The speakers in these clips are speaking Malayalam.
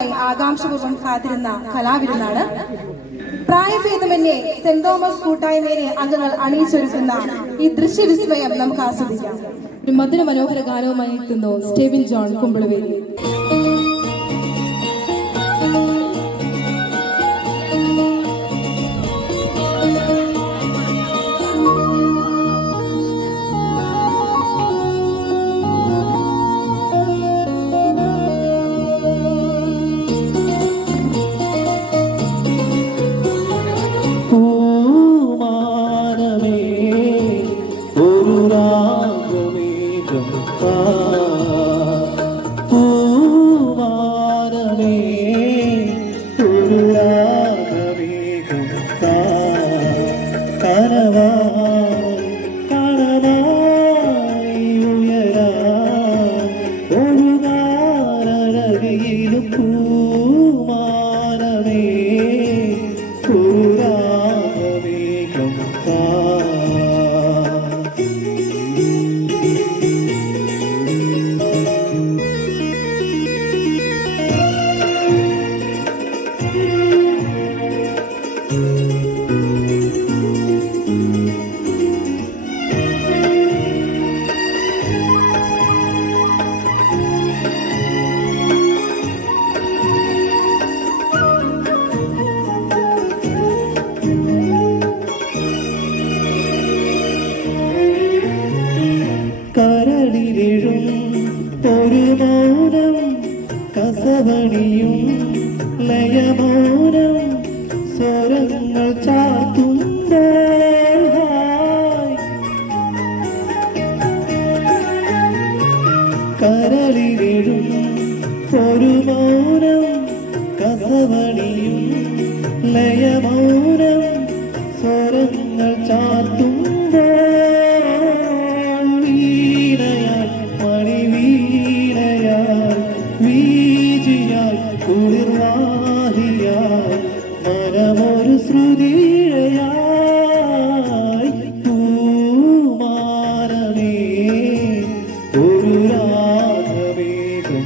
ആകാംക്ഷപൂർവ്വം കാത്തിരുന്ന കലാവിരുന്നാണ്. പ്രായഭേദമന്യേ സെന്റ് തോമസ് കൂട്ടായ്മയിലെ അംഗങ്ങൾ അണിയിച്ചൊരുക്കുന്ന ഈ ദൃശ്യവിസ്മയം നമുക്ക് ആസ്വദിക്കാം. ഒരു മധുര മനോഹര ഗാനവുമായി എത്തുന്നു സ്റ്റെവിൻ ജോൺ കുമ്പളവേലി. കരളിലെഴും ഒരു മൗനം കസവണിയും ലയമൗനം സ്വരങ്ങൾ ചാത്തുമ്പോൾ കരളിലെഴും ഒരു മൗനം കസവണിയും ലയമൗനം സ്വരങ്ങൾ ചാത്തുമ്പോൾ കുളിർവാഹിയായി മനമൊരു ശ്രുതിയായി പൂമാനമേ ഒരു രാഗവേഗം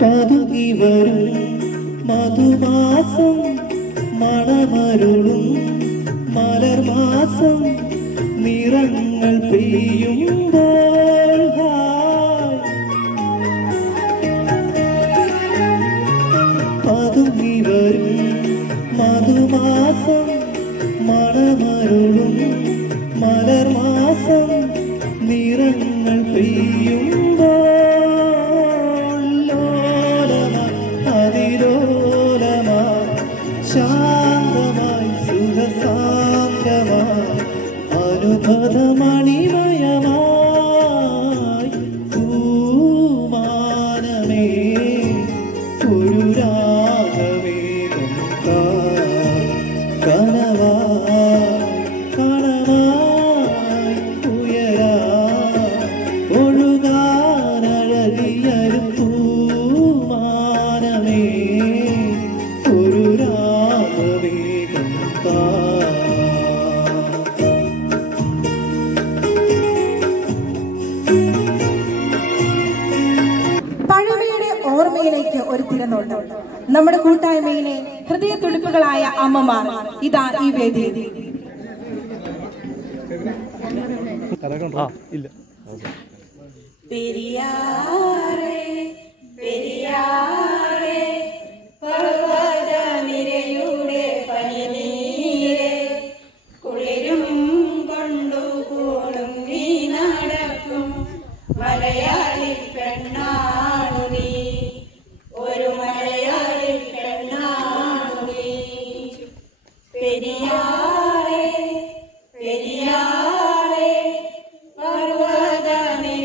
പതുങ്ങി വരും മധുമാസം മണമരുളും മലർമാസം നിറങ്ങൾ പെയ്യുമ്പോൾ പതുങ്ങി വരും മധുമാസം മണമരുളും മലർമാസം നിറങ്ങൾ പെയ്യുമ്പോൾ ശാന്തമായി സുഖസാന്ദ്രമായി അനുഭവമണിമയമായി പൂമാനമേ ഒരു രാഗവേഗം കണമായി ഉയരാ ഒഴുകാനഴകിയരും പൂമാനമേ ഒരു രാഗവേഗം പഴമയുടെ ഓർമ്മയിലേക്ക് ഒരു തിരനോട്ടം. നമ്മുടെ കൂട്ടായ്മയിലെ ഹൃദയത്തുടിപ്പുകളായ അമ്മമാർ ഇതാ ഈ വേദിയിൽ. പെരിയാറേ പെരിയാറേ പർവ്വതനിരയുടെ പനിനീരേ കുളിരും കൊണ്ടു കൂടുങ്ങി നടക്കും മലയാളി പെണ്ണാണു നീ, ഒരു മലയാളി പെണ്ണാണു നീ. പെരിയാറേ പെരിയാറേ പർവ്വതനിര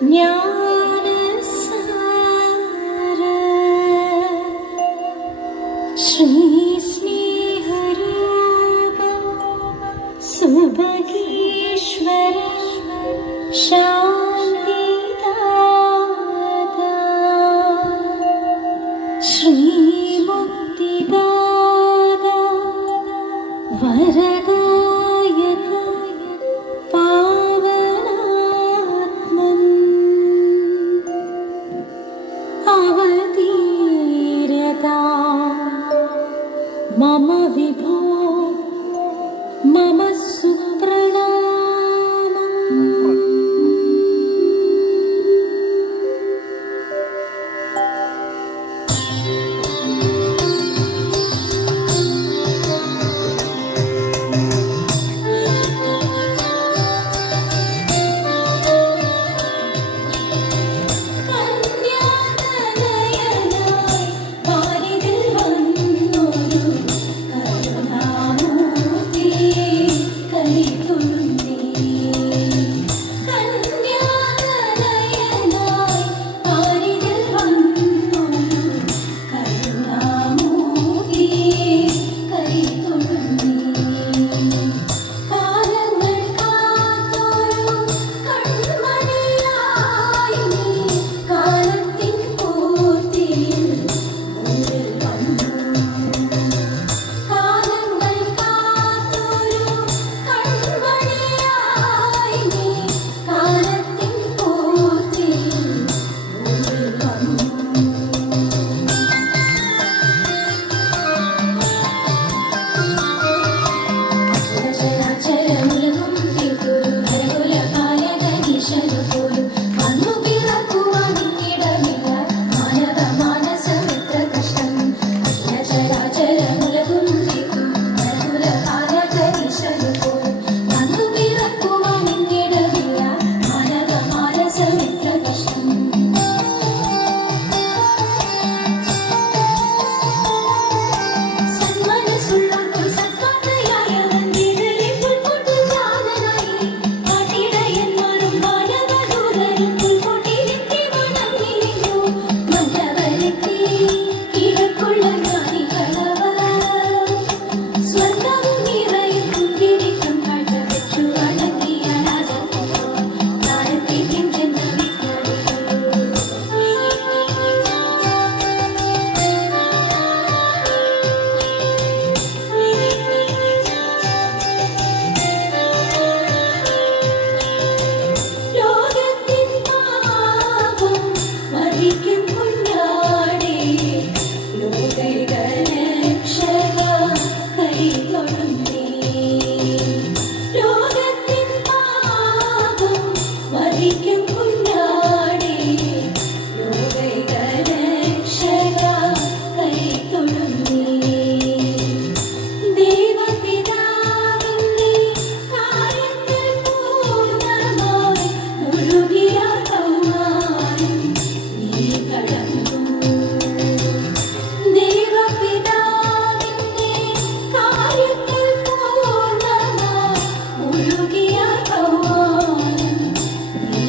ജ്ഞാനസാര ശ്രീ സ്നേഹരൂപ സുഭഗീശ്വര ശാന്തിദാത ശ്രീമുക്തിദാത വരദായക പാവനാത്മൻ അവതീരതാ മമ വിഭോ മമ സുപ്രണാമം. കന്യാതനയനായി വാരിതിൽ വന്നൊരു കരുണാമൂർത്തിയെ കൈതൊഴുന്നേ. കന്യാതനയനായി വാരിതിൽ വന്നൊരു കരുണാമൂർത്തിയെ കൈതൊഴുന്നേ. കാലങ്ങൾ കാത്തോരു കൺമണിയായി നീ കാലത്തിൻ പൂർത്തിയിൽ മുന്നിൽ വന്നു. കാലങ്ങൾ കാത്തോരു കൺമണിയായി നീ കാലത്തിൻ പൂർത്തിയിൽ മുന്നിൽ വന്നു. ചരാചരമുലകും തീർത്തൊരു ഹരകുലകാലകനീശനു പോലും വന്നു പിറക്കുവാനിടമില്ല മാനവ മാനസമെത്ര കഷ്ടം. ചരാചരമുലകും തീർത്തൊരു ഹരകുലകാലകനീശനു പോലും വന്നു പിറക്കുവാനിടമില്ല മാനവ മാനസമെത്ര കഷ്ടം. സന്മനസ്സുള്ളോർക്കു സത്പാത്രയായവൻ വിരലിൽ പുൽക്കൂട്ടുജാതനായി. കാട്ടിടയന്മാരും വാനവദൂതരും പുൽക്കൂട്ടിലെത്തി വണങ്ങിനിന്നു. മന്നവരെത്തി കിഴക്കുള്ള ജ്ഞാനികളവർ. സ്വർഗ്ഗവും നിറയും കുന്തിരിക്കും കാഴ്ച വെച്ചു വണങ്ങിയ രാജാക്കന്മാർ. താരത്തിലും ചെന്ന ലോകത്തിൻ പാപം വഹിക്കും കുഞ്ഞാടേ. ലോകൈകരക്ഷക കൈതൊഴുന്നേ. ലോകത്തിൻ പാപം വഹിക്കും കുഞ്ഞാടേ. ലോകൈകരക്ഷക കൈതൊഴുന്നേ. ദൈവപിതാവിന്റെ കാര്യത്തിൽ പൂർണ്ണമായി മുഴുകിയ കൗമാരം നീ കടന്നു. ദൈവപിതാവിന്റെ കാര്യത്തിൽ പൂർണ്ണമായി മുഴുകിയ കൗമാരം നീ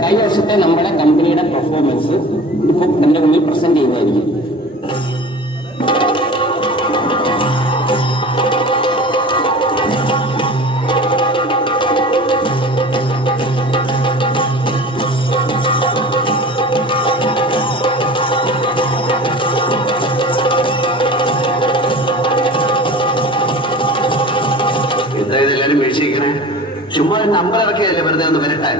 കഴിഞ്ഞ വർഷത്തെ നമ്മുടെ കമ്പനിയുടെ പെർഫോമൻസ് ഇപ്പോൾ എൻ്റെ മുന്നിൽ പ്രസന്റ് ചെയ്യുന്നതായിരിക്കും. എന്തായാലും എല്ലാവരും മേടിച്ചിരിക്കണേ. ചുമ്മാ നമ്പർ ഇറക്കിയതല്ലേ വെറുതെ ഒന്ന് വരട്ടെ.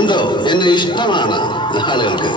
എന്തോ എന്നെ ഇഷ്ടമാണ് ആളുകൾക്ക്.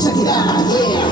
Check it out, yeah.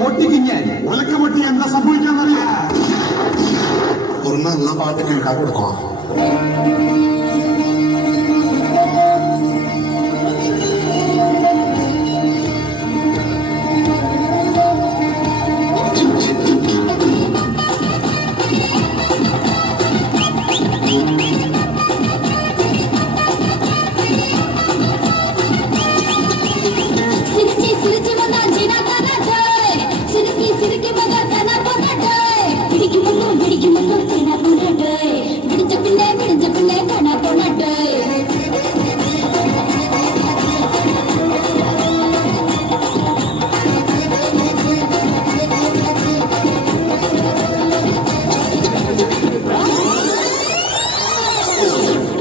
പൊട്ടിക്കും ഞാൻ ഒലക്ക പൊട്ടി എന്താ സംഭവിക്കാന്നറിയാ ഒരു നല്ല പാട്ട് കേൾക്കാൻ കൊടുക്കോ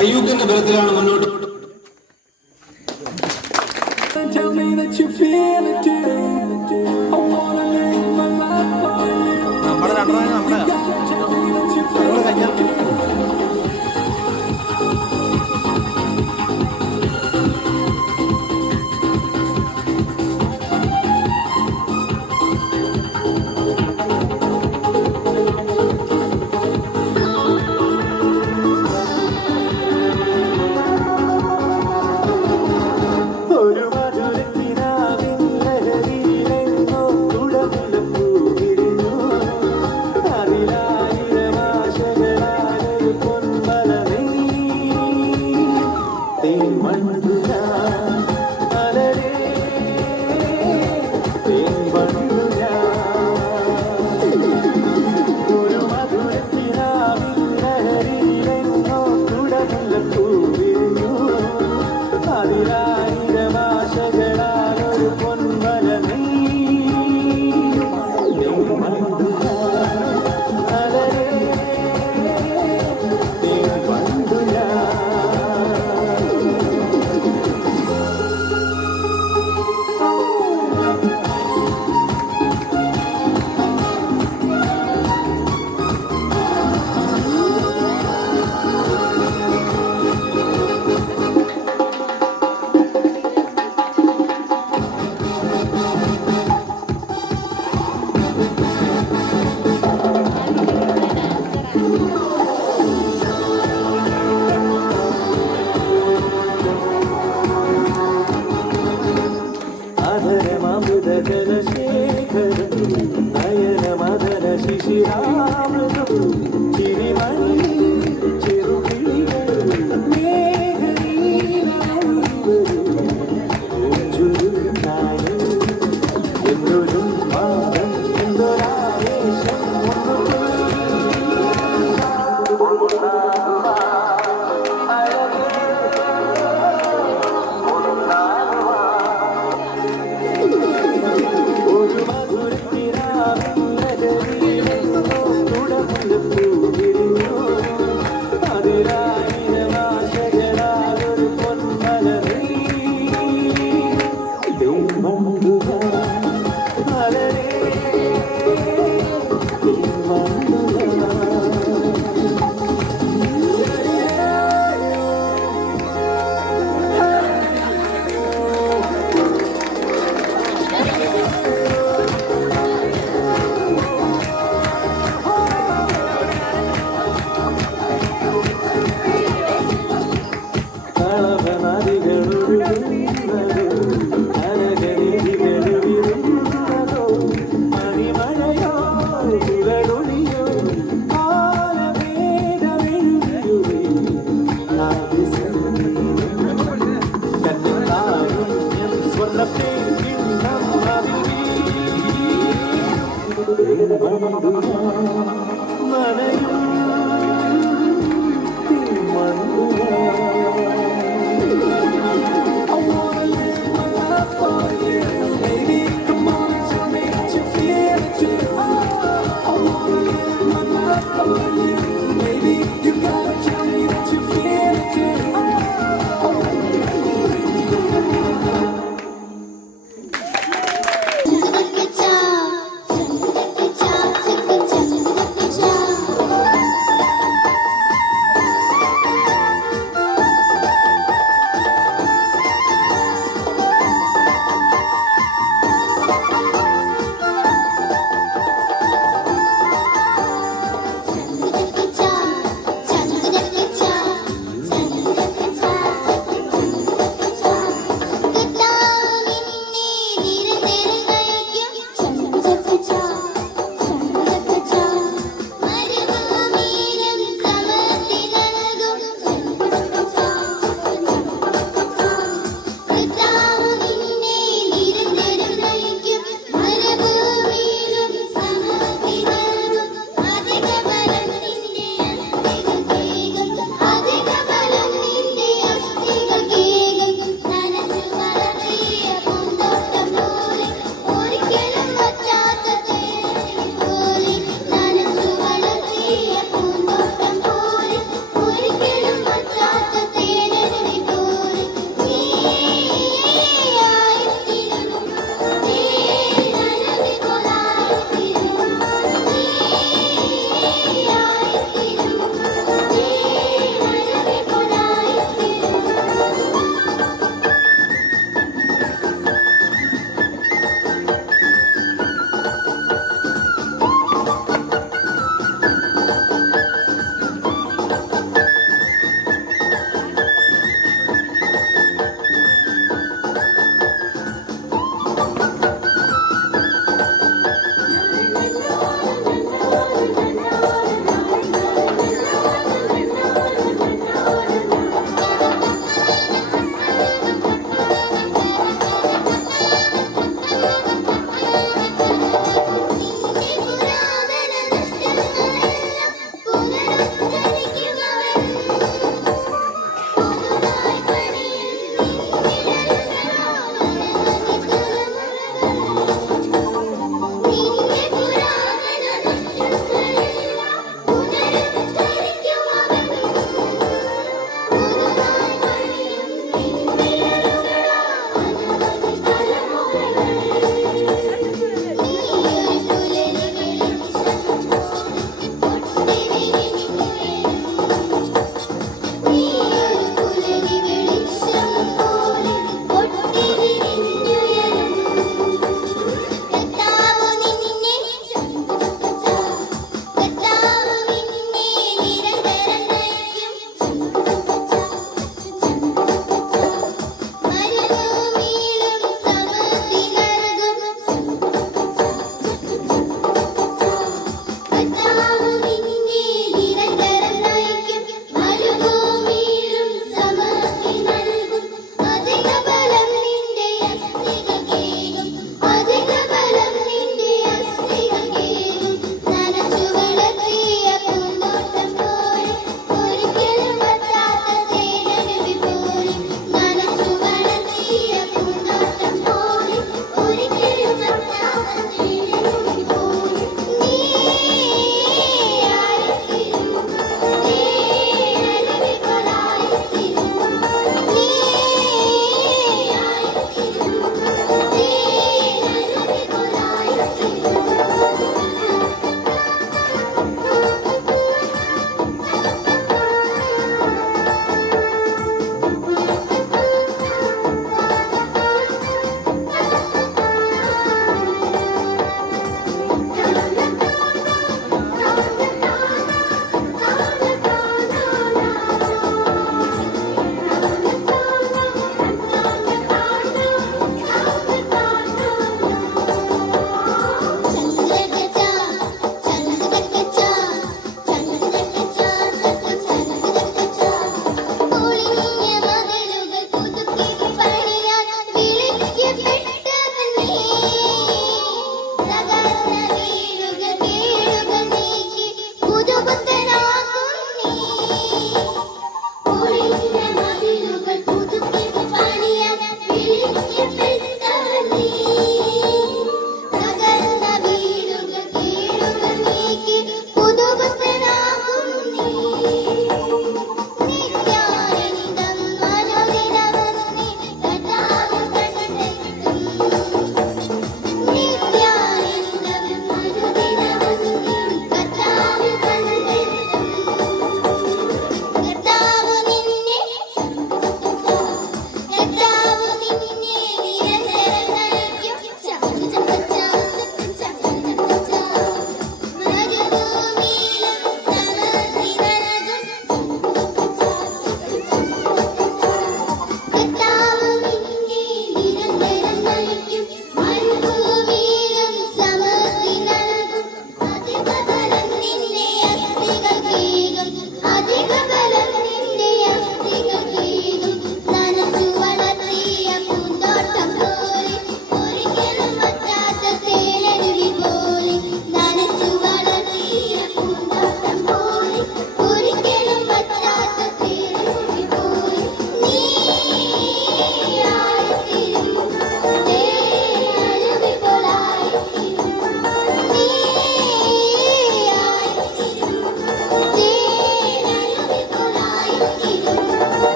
അയ്യൂക്കിന്റെ ബലത്തിലാണ് മുന്നോട്ട്.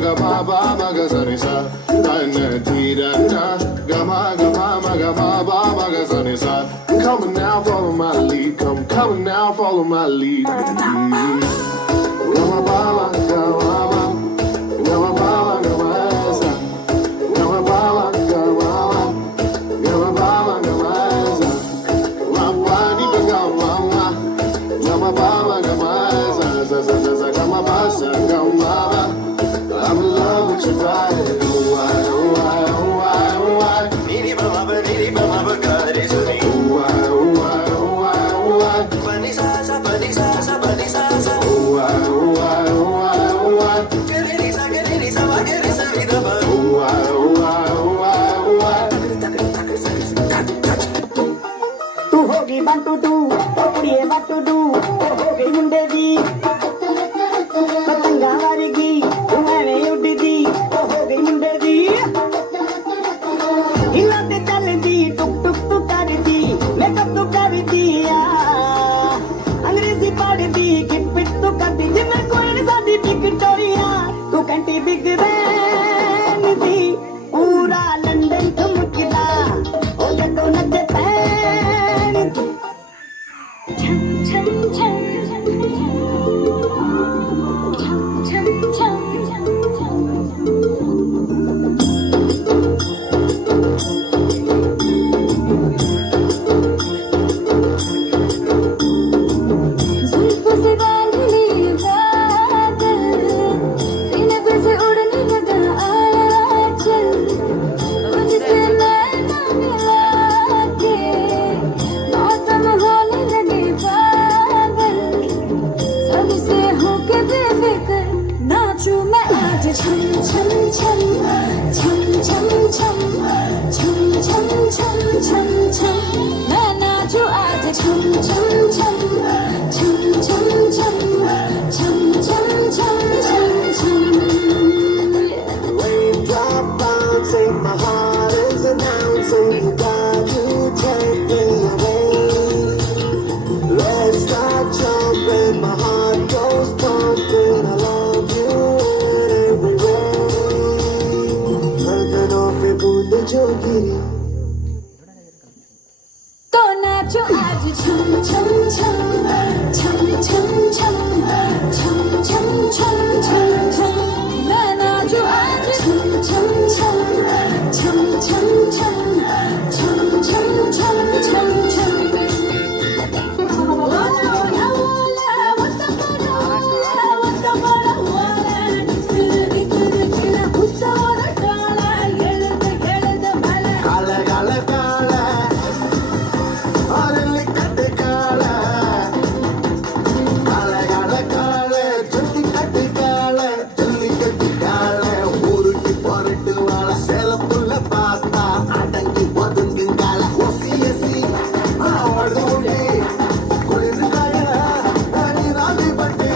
maga ma ba maga sa ni sa da na ti da na ga ma ba maga sa ni sa. Come now, follow my lead. Come now, follow my lead. Ga ma ba maga ma ba. Ga ma ba maga ma sa. Ga ma ba maga ma ba. Ga ma ba maga ma sa. Ma ba ni ba ga ma ma. Ga ma ba maga ma sa sa sa sa sa. Ga ma ba sa ga ma ba. I'm in love with your body. Oh why, oh why, oh why, oh why. Niri ba ma ba ga re so ni. Oh why, oh why, oh why, oh why. Pani sa sa pani sa sa pani sa sa. Oh why, oh why, oh why, oh why. Ke ni sa wa ke re sa vi da ba. Oh why, oh why, oh why, oh why. तू होगी बंटू टू कुड़िए बंटू टू हो गई मुंडे दी पतंगा वारगी मैं उड़दी हो गई मुंडे दी हिलाते चलदी टुक टुक टू करदी मेकअप तू कर दिया अंग्रेजी पढ़ दी गिफ्ट तू कर दी जिन्हें कोई सादी विक्टोरिया तू कंटी बिग बैन दी पूरा लंदन ठुमकदा ओ जदों नचे पैन छम छम छम छम छम जुल्फों से बांध लिए बादल सीने पे से उड़ने लगा आया चल मुझसे नैना मिला के मौसम होने लगे पागल सबसे होके बेफिक्र नाचूं मैं आज छम छम छम छम छम छम छम छम छम छम छम मैं नाचूं आज छम छम छम छम छम छम छम छम छम छम छम Raindrop bouncing, my heart is announcing you got to take me away. Let's start jumping, my heart goes pumping. I love you in every way. धड़कनों पे बूंद जो गिरी तो नाचो आज छम छम छम छम छम छम छम छम छम छम छम मैं नाचो आज छम छम छम छम छम छम छम छम छम छम छम काला काला काला अरली कट काला काला काला काला जल्दी कट काला जल्दी कट काला ऊरुटी परट वाला सेल पुल पाता अडंगी बदंगी काला ओसी एसी आवड़ उठी कोई काया रानी रानी बटे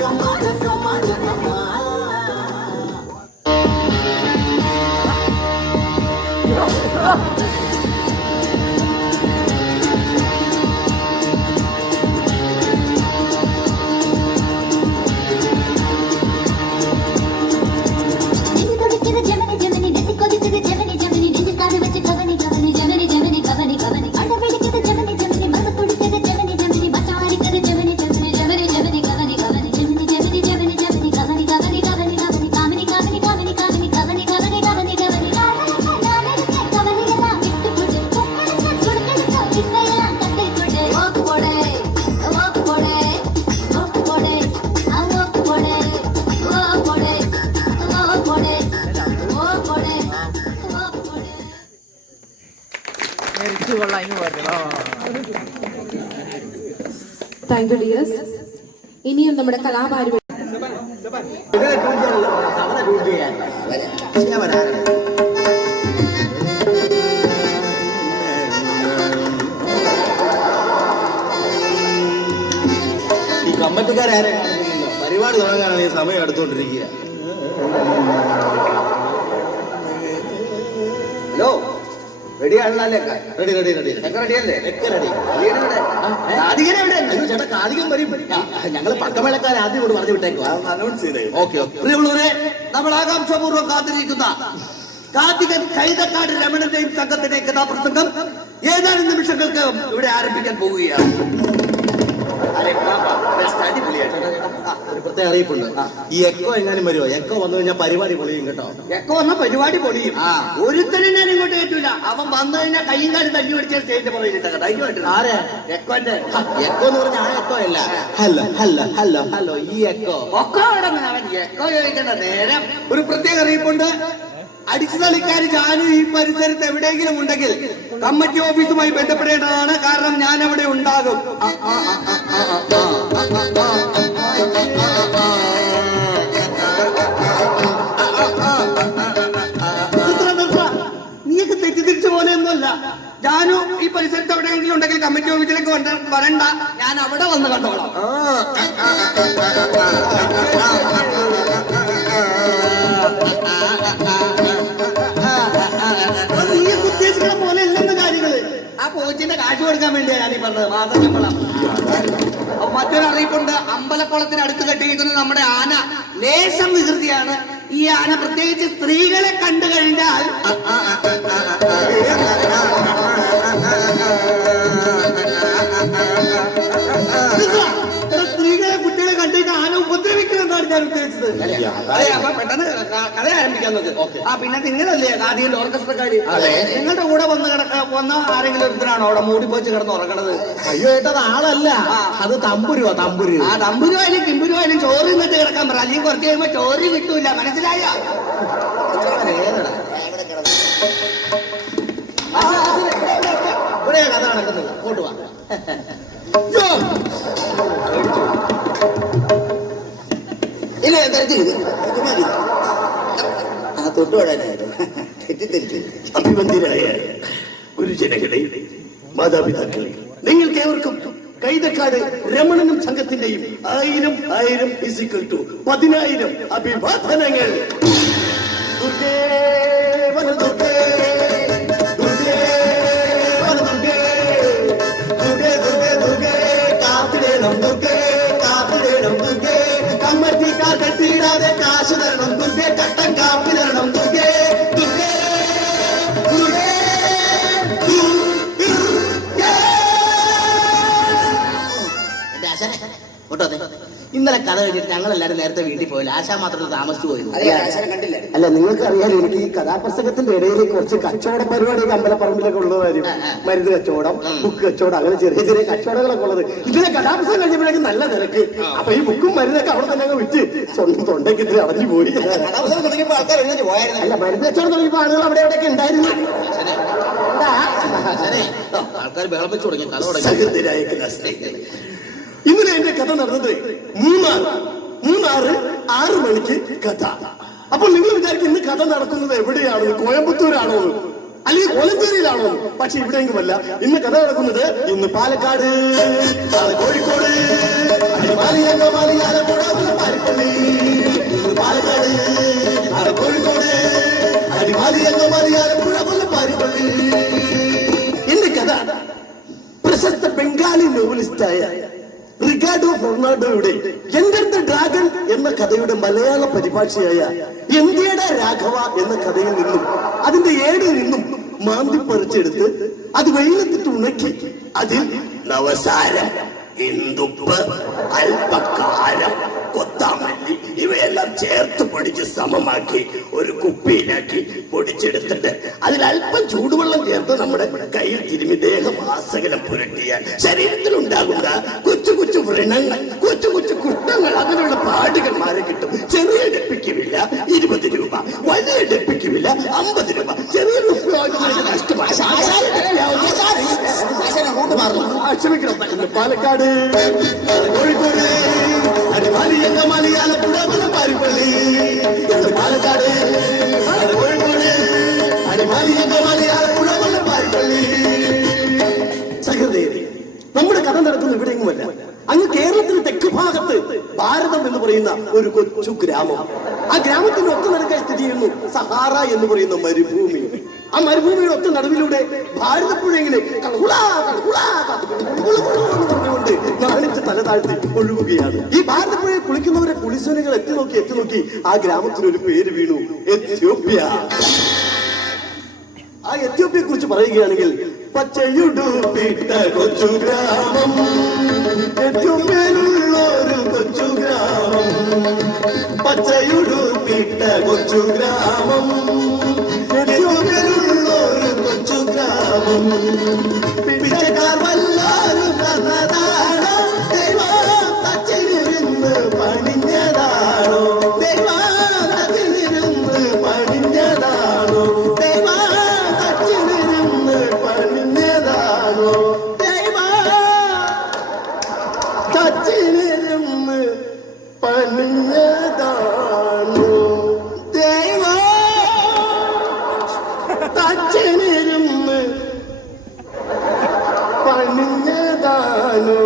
कमाल कमाल कमाल താങ്ക് യു ഡിയേഴ്സ്. ഇനിയും നമ്മുടെ കലാപാരമ്പര്യം ഈ കമ്മറ്റിക്കാരെ പരിപാടി തുടങ്ങാനാണ് ഈ സമയം എടുത്തോണ്ടിരിക്കുക. ഹലോ റെഡി ആണല്ലേ? റെഡി റെഡി റെഡി റെഡിയല്ലേ? റെഡി. കാതികനെ എവിടെ? അയ്യോ ചേട്ടാ കാലികം വരും. ഞങ്ങള് പക്കമേളക്കാർ ആദ്യം കൊണ്ട് പറഞ്ഞു വിട്ടേക്കോ. അനൗൺസ് ചെയ്തേ. Okay okay. പ്രിയമുള്ളവരെ, നമ്മൾ ആകാംക്ഷാപൂർവ്വം കാത്തിരിക്കുന്ന കാർത്തികൻ കൈതക്കാട് രമണന്റെയും സംഘത്തിന്റെ കഥാപ്രസംഗം ഏതാനും നിമിഷങ്ങൾക്ക് ഇവിടെ ആരംഭിക്കാൻ പോവുകയാണ്. ഒരു പ്രത്യേക അറിയിപ്പുണ്ട്. ഈ എക്കോ എങ്ങാനും വരുമോ? എക്കോ വന്നു കഴിഞ്ഞാൽ പരിപാടി പൊളിയും കേട്ടോ. എക്കോ വന്ന പരിപാടി പൊളിയും. ഒരുത്തനും ഞാൻ ഇങ്ങോട്ട് കേട്ടില്ല. അവൻ വന്നു കഴിഞ്ഞാൽ കയ്യും കാലും തല്ലി പിടിച്ച സ്റ്റേജിന്റെ പുറകിലിട്ട ആരെ? എക്കോന്റെ. എക്കോ എന്ന് പറഞ്ഞാൽ ആ എക്കോ അല്ല. ഹലോ ഹലോ ഹലോ ഹലോ ഈ എക്കോ. ഒക്കെ അടങ്ങുന്ന അവൻ എക്കോ ചോദിക്കേണ്ട നേരം. ഒരു പ്രത്യേക അറിയിപ്പുണ്ട്. അടിച്ചുതളിക്കാർ ജാനു ഈ പരിസരത്ത് എവിടെയെങ്കിലും ഉണ്ടെങ്കിൽ കമ്മിറ്റി ഓഫീസുമായി ബന്ധപ്പെടേണ്ടതാണ്. കാരണം ഞാൻ അവിടെ ഉണ്ടാകും. നീയൊക്കെ തെറ്റിദ്ധരിച്ച പോലെ ഒന്നുമല്ല. ജാനു ഈ പരിസരത്ത് എവിടെയെങ്കിലും ഉണ്ടെങ്കിൽ കമ്മിറ്റി ഓഫീസിലേക്ക് വരണ്ട. ഞാൻ അവിടെ വന്ന് കണ്ടോളാം. നീയൊക്കെ ഉദ്ദേശിക്കുന്ന പോലെ അല്ലെന്ന് കാര്യങ്ങള്. ആ പോച്ചിന്റെ കാശ് കൊടുക്കാൻ വേണ്ടിയാ ഞാൻ ഈ പറഞ്ഞത്. മാസം ശമ്പളം. മറ്റൊരു അറിയിപ്പുണ്ട്. അമ്പലക്കുളത്തിന് അടുത്ത് കെട്ടിയിരിക്കുന്ന നമ്മുടെ ആന ലേശം വികൃതിയാണ്. ഈ ആന പ്രത്യേകിച്ച് സ്ത്രീകളെ കണ്ടു കഴിഞ്ഞാൽ സ്ത്രീകളെ കുട്ടികളെ കണ്ടിട്ട് ആന ഉപദ്രവിക്കണമെന്നാണ് ഞാൻ ഉദ്ദേശിച്ചത്. അതെ, അപ്പൊ പെട്ടെന്ന് കഥ ആരംഭിക്കാൻ നോക്ക്. പിന്നെ നിങ്ങളല്ലേ ആദ്യം ഓർക്കസ്ട്രക്കാര്? നിങ്ങളുടെ കൂടെ വന്ന ആരെങ്കിലും ഒരുത്തരാണോ അവിടെ മൂടിപ്പോച്ച് കിടന്ന് ഉറങ്ങണത്? അയ്യോ ഏട്ടത് ആളല്ല, അത് തമ്പുരുവാ തമ്പുരു. ആ തമ്പുരുവായാലും കിമ്പുരുവായാലും ചോറ് നിന്നിട്ട് കിടക്കാൻ പറ. അല്ലെങ്കിൽ കുറച്ച് കഴിയുമ്പോ ചോറ് കിട്ടൂല. മനസ്സിലായോ? ഇവിടെ കഥ നടക്കുന്നില്ല. കൊണ്ടുവാ. ഇല്ല തെറ്റിദ്ധരിച്ചു. അഭിവന്ദ്യരായ ഗുരുജനങ്ങളെ, മാതാപിതാക്കളെ, നിങ്ങൾക്കേവർക്കും കൈതക്കാട് രമണനും സംഘത്തിന്റെയും 1000 = 10,000 അഭിവാദനങ്ങൾ. ദുർഗേ വനദുർഗേ, ദുർഗേ വനദുർഗേ, ദുർഗേ ദുർഗേ ദുർഗേ, കാത്തിടേണം ദുർഗേ, കാത്തിടേണം ദുർഗേ, കമ്മറ്റിക്കാർ കെട്ടിയിടാതെ കാശ് തരണം ദുർഗേ, കട്ടൻ കാപ്പി തരണം ദുർഗേ, ദുർഗേ ദുർഗേ ഇന്നലെ കഥ കഴിഞ്ഞിട്ട് ഞങ്ങൾ എല്ലാരും നേരത്തെ വീട്ടിൽ പോയില്ല. ആശാ മാത്രം താമസിച്ചു പോയി. അല്ല, നിങ്ങൾക്ക് അറിയാലോ, എനിക്ക് ഈ കഥാപ്രസംഗത്തിന്റെ ഇടയിൽ കുറച്ച് കച്ചവട പരിപാടിയൊക്കെ അമ്പലപ്പറമ്പിലൊക്കെ ഉള്ളതായിരുന്നു. മരുന്ന് കച്ചവടം, ബുക്ക് കച്ചവടം, അങ്ങനെ ചെറിയ ചെറിയ കച്ചവടങ്ങളൊക്കെ ഉള്ളത്. ഇതിലെ കഥാപ്രസംഗം കഴിഞ്ഞപ്പോഴേക്കും നല്ല നിരക്ക്. അപ്പൊ ഈ ബുക്കും മരുന്നൊക്കെ അവിടെ തന്നെ അങ്ങ് വിറ്റ് സ്വന്തം തൊണ്ടയ്ക്ക് ഇത്തിരി അടഞ്ഞു പോയി. അല്ല, മരുന്ന് കച്ചവടം തുടങ്ങിയപ്പോ ആളുകൾ അവിടെ എവിടെയൊക്കെ ഉണ്ടായിരുന്നു. ആൾക്കാർ ബഹളം വെച്ച് തുടങ്ങി. കഥ തുടങ്ങി. ഇന്നലെ എന്റെ കഥ നടന്നത് മൂന്നാറ് 6 മണിക്ക് കഥ. അപ്പോൾ നിങ്ങൾ വിചാരിക്കും ഇന്ന് കഥ നടക്കുന്നത് എവിടെയാണ്? കോയമ്പത്തൂരാണോ അല്ലെങ്കിൽ കോലഞ്ചേരിയിലാണോ? പക്ഷെ ഇവിടെയെങ്കിലുമല്ല. ഇന്ന് കഥ നടക്കുന്നത് ഇന്ന് പാലക്കാട്, കോഴിക്കോട്, പാലക്കാട്, കോഴിക്കോട്, എന്റെ കഥ പ്രശസ്ത ബംഗാളി നോവലിസ്റ്റായ റിക്കാർഡോ ഫെർണാണ്ടോയുടെ എൻഡർ ദ ഡ്രാഗൺ എന്ന കഥയുടെ മലയാള പരിഭാഷയായ ഇന്ത്യയുടെ രാഘവ എന്ന കഥയിൽ നിന്നും അതിന്റെ ഏടിൽ നിന്നും മാന്തി പറിച്ചെടുത്ത് അത് വെയിലത്തിട്ട് ഉണക്കി അതിൽ നവസാരം, ഇന്ദുപ്പ്, അല്പക്കാരം, കൊത്താമല്ലി ഇവയെല്ലാം ചേർത്ത് പൊടിച്ച് സമമാക്കി ഒരു കുപ്പിയിലാക്കി പൊടിച്ചെടുത്തിട്ട് അതിൽ അല്പം ചൂടുവെള്ളം ചേർത്ത് നമ്മുടെ കയ്യിൽ തിരുമി ദേഹമാസകലം പുരട്ടിയാൽ ശരീരത്തിലുണ്ടാകുന്ന കൊച്ചു കൊച്ചു വ്രണങ്ങൾ, കൊച്ചു കൊച്ചു കുറ്റങ്ങൾ, അങ്ങനെയുള്ള പാടുകൾ മാറി കിട്ടും. ചെറിയ ഡെപ്പിക്കുമില്ല 20 രൂപ, വലിയ ഡെപ്പിക്കുമില്ല 50 രൂപ. ചെറിയ ക്ഷമിക്കണം. പാലക്കാട്, കോഴിക്കോട്, മലയാളപ്പുഴ, പാരിപ്പള്ളി, പാലക്കാട്, കോഴിക്കോട്, മലയാളപ്പുഴ, പാരിപ്പള്ളി. സഹൃദയരെ, നമ്മുടെ കഥ നടക്കുന്ന ഇവിടെയെങ്ങുമല്ല. അങ്ങ് കേരളത്തിന് തെക്ക് ഭാഗത്ത് ഭാരതം എന്ന് പറയുന്ന ഒരു കൊച്ചു ഗ്രാമം. ആ ഗ്രാമത്തിന് ഒത്തു നടക്കാൻ സ്ഥിതി ചെയ്യുന്നു സഹാറ എന്ന് പറയുന്ന മരുഭൂമി. ആ മരുഭൂമിയുടെ ഒത്ത നടുവിലൂടെ ഭാരതപ്പുഴ ഇങ്ങനെ കടകുളാ, കടകുളാ, പറഞ്ഞുകൊണ്ട് നാണിച്ച് തല താഴ്ത്തി ഒഴുകുകയാണ്. ഈ ഭാരതപ്പുഴയിൽ കുളിക്കുന്നവരെ കുളിസനുകൾ എത്തി നോക്കി ആ ഗ്രാമത്തിനൊരു പേര് വീണു, എത്യോപ്യ. ആ എത്യോപ്യയെ കുറിച്ച് പറയുകയാണെങ്കിൽ പച്ചയുടുപ്പിട്ട കൊച്ചു ഗ്രാമം, എത്യോപ്യയിലുള്ള ഒരു കൊച്ചു ഗ്രാമം, പച്ചയുടുപ്പിട്ട കൊച്ചു ഗ്രാമം, എത്യോപ്യയിലുള്ള ഒരു കൊച്ചു ഗ്രാമം. പിച്ചക്കാർ വല്ലാരും തന്നതാണോ ദൈവം തച്ചിലിരുന്ന് പണിഞ്ഞതാണോ, ദൈവം തച്ചിലിരുന്ന് പണിഞ്ഞതാണോ, ദൈവം തച്ചിലിരുന്ന് പണിഞ്ഞതാണോ, ദൈവം തച്ചിലിരുന്ന് പണിഞ്ഞതാണോ, ദൈവം തച്ചിലിരുന്ന് പണിഞ്ഞതാണോ,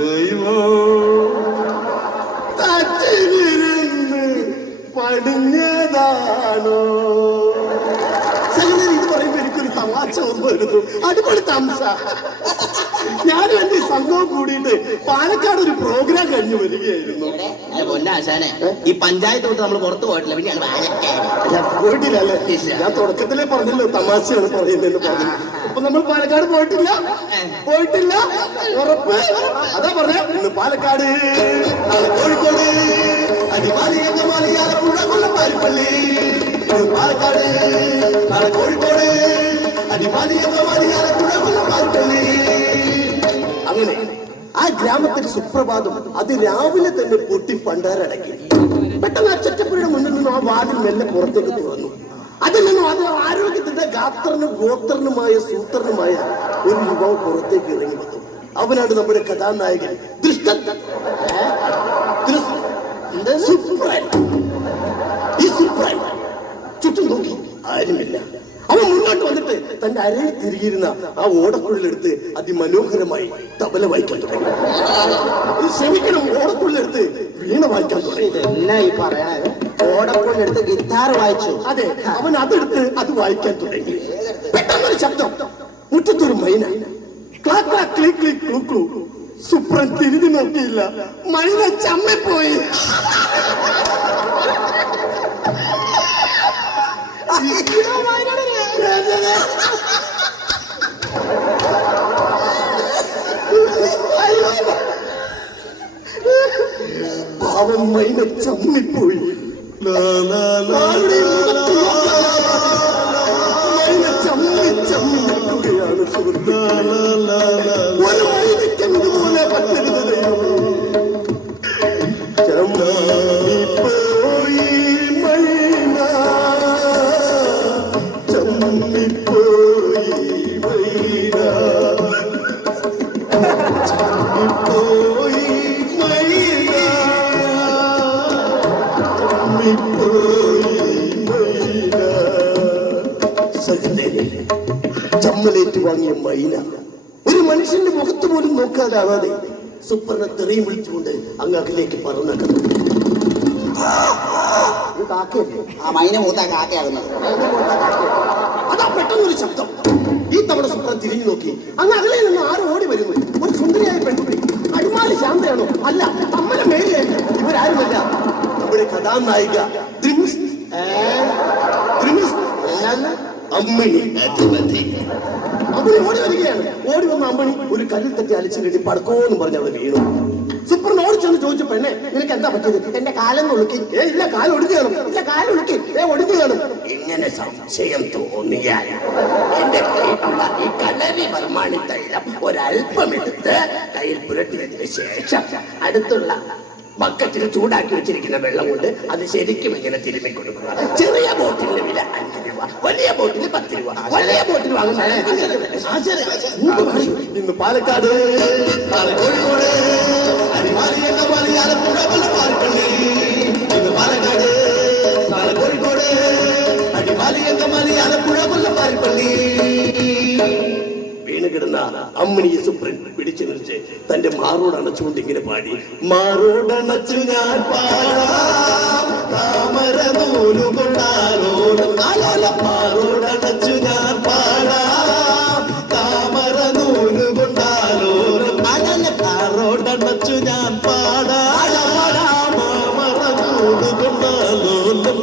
ദൈവം തച്ചിലിരുന്ന് പണിഞ്ഞതാണോ. സംഗതി ഇത് പറയുമ്പോ എനിക്കൊരു തമാശ ഓർമ്മ വരുന്നു. അടിപൊളി തമാശ. ഞാനും എന്റെ സംഘവും കൂടിയിട്ട് പാലക്കാട് ഒരു പ്രോഗ്രാം കഴിഞ്ഞു വരികയായിരുന്നു. പൊന്നാശാനെ ഈ പഞ്ചായത്ത് തൊട്ട് നമ്മൾ പുറത്തു പോയിട്ടില്ല, പിന്നെയാണ് പോയിട്ടില്ല അല്ലേ? ഞാൻ തുടക്കത്തിലേ പറഞ്ഞല്ലോ തമാശയാണ് പറയുന്നതെന്ന് പറഞ്ഞു. അപ്പൊ നമ്മൾ പാലക്കാട് പോയിട്ടില്ല ഉറപ്പ്. അതാ പറഞ്ഞ ഇന്ന് പാലക്കാട്, നാളെ കോഴിക്കോട്, അടിമാലി അങ്കമാലി ആലപ്പുഴ കൊല്ലം പാരിപ്പള്ളി. പാലക്കാട്, നാളെ കോഴിക്കോട്, അടിമാലി അങ്കമാലി ആലപ്പുഴ കൊല്ലം പാരിപ്പള്ളി. അങ്ങനെ ആ ഗ്രാമത്തിൽ സുപ്രഭാതം അത് രാവിലെ തന്നെ പൊട്ടി പണ്ടാരടക്കി. പെട്ടെന്ന് ആ ചെറ്റപ്പുഴയുടെ മുന്നിൽ നിന്നും ആ വാതിൽ മെല്ലെ പുറത്തേക്ക് തുറന്നു. അതിൽ നിന്നും അത് ആരോഗ്യത്തിന്റെ ഗാത്രനും ഗോത്രനുമായ സൂത്രനുമായ ഒരു യുവാവ് പുറത്തേക്ക് ഇറങ്ങി വന്നു. അവനാണ് നമ്മുടെ കഥാനായകൻ ദൃഷ്ടൻ. ഈ സുപ്രൻ ചുറ്റും നോക്കി, ആരുമില്ല. അവൻ മുന്നോട്ട് വന്നിട്ട് തന്റെ അരയിൽ തിരികിരുന്ന ആ ഓടക്കുഴലെടുത്ത് അതിമനോഹരമായി തബല വായിക്കാൻ തുടങ്ങി. ക്ഷമിക്കണം, ഓടക്കുഴലെടുത്ത് വീണ വായിക്കാൻ തുടങ്ങി. എന്നാ ഈ പറയണത്? ഓടക്കുഴലെടുത്ത് ഗിറ്റാർ വായിച്ചു. അതെ, അവൻ അതെടുത്ത് അത് വായിക്കാൻ തുടങ്ങി. പെട്ടെന്നൊരു ശബ്ദം, മുറ്റത്തൊരു മൈന. ക്ലാ ക്ലാ ക്ലീ ക്ലീ ക്ലൂ ക്ലൂ. സുപ്രൻ തിരിഞ്ഞു നോക്കിയില്ല, മൈന ചമ്മിപ്പോയി. പാവം മൈന ചമ്മിപ്പോയി. മൈന ചമ്മി നിൽക്കുകയാണ് സുഹൃത്ത്. ഒരു മൈനയ്ക്കെന്നതുപോലെ പറ്റരുത് ദൈവം. ചമ്മിപ്പോയി മൈന, ചമ്മിപ്പോയി മൈന, ചമ്മിപ്പോയി മൈന, ചമ്മിപ്പോയി മൈന. സഹോദരനെ, ചമ്മലേറ്റ് വാങ്ങിയ മൈന ഒരു മനുഷ്യന്റെ മുഖത്ത് പോലും നോക്കാതാവാതെ സുപ്രനെ തെറിയും വിളിച്ചുകൊണ്ട് അങ്ങാക്കിലേക്ക് പറന്നകന്നു. ആ മൈന മൂത്ത കാക്കയാകുന്നത്. അതാ പെട്ടെന്നൊരു ശബ്ദം. ഈ തവണ സുപ്രൻ തിരിഞ്ഞു നോക്കി. അങ്ങ് അകലെ നിന്ന് ആരും ഓടി വരുന്നു. ഒരു സുന്ദരിയായ പെൺകുട്ടി. അടിമാലി ശാന്തയാണോ? അല്ല, അമ്മല മേരിയായിട്ട്. ഇവരാരുമല്ല, നമ്മുടെ കഥാനായിക അമ്മിണി. അമ്മിണി ഓടി വരികയാണ്. ഓടി വന്ന അമ്മിണി ഒരു കല്ലിൽ തട്ടി അലിച്ചു കെട്ടി പടക്കോന്നും പറഞ്ഞ് അവിടെ വീണു. സുപ്രൻ ഓടിച്ചെന്ന് ചോദിച്ചു, പെണ്ണെ നിനക്ക് എന്താ പറ്റിയത്? എന്റെ കാലം ഒളുക്കി. ഇല്ല, കാലം ഒടിഞ്ഞു കാണും. ഇല്ല, കാലം ഒളുക്കി. ഒടിഞ്ഞു കാണും. ഇങ്ങനെ സംശയം തോന്നിയാൽ എന്റെ കയ്യിലുള്ള ഈ കളരി വർമാണി തൈലം ഒരല്പം എടുത്ത് കയ്യിൽ പുരട്ടിയതിന് ശേഷം അടുത്തുള്ള ബക്കറ്റിൽ ചൂടാക്കി വെച്ചിരിക്കുന്ന വെള്ളം കൊണ്ട് അത് ശരിക്കും ഇങ്ങനെ തിരുമ്മി കൊടുക്കുക. ചെറിയ ബോട്ടിലിന് വില 5 രൂപ, വലിയ ബോട്ടിൽ 10 രൂപ. വലിയ ബോട്ടിൽ വാങ്ങുന്ന ഇന്ന് പാലക്കാട്, നാളെ കോഴിക്കോട്, അടിമാലി അങ്കമാലി ആലപ്പുഴ കൊല്ലം പാരിപ്പള്ളി. ഇന്ന് പാലക്കാട്, നാളെ കോഴിക്കോട്, അടിമാലി അങ്കമാലി ആലപ്പുഴ കൊല്ലം പാരിപ്പള്ളി. വീണ് കിടന്ന അമ്മിണിയെ സുപ്രീം പിടിച്ചു നിർച്ച് തന്റെ മാറോടണച്ചുകൊണ്ട് ഇങ്ങനെ പാടി, മാറോടണച്ചു ഞാൻ പാടാം താമര നൂലു കൊണ്ടാലോലം, മാറോടണച്ചു ഞാൻ പാടാം താമര നൂലു കൊണ്ടാലോലം, കാറോടണച്ചു ഞാൻ പാടാം താമര നൂലു കൊണ്ടാലോലം,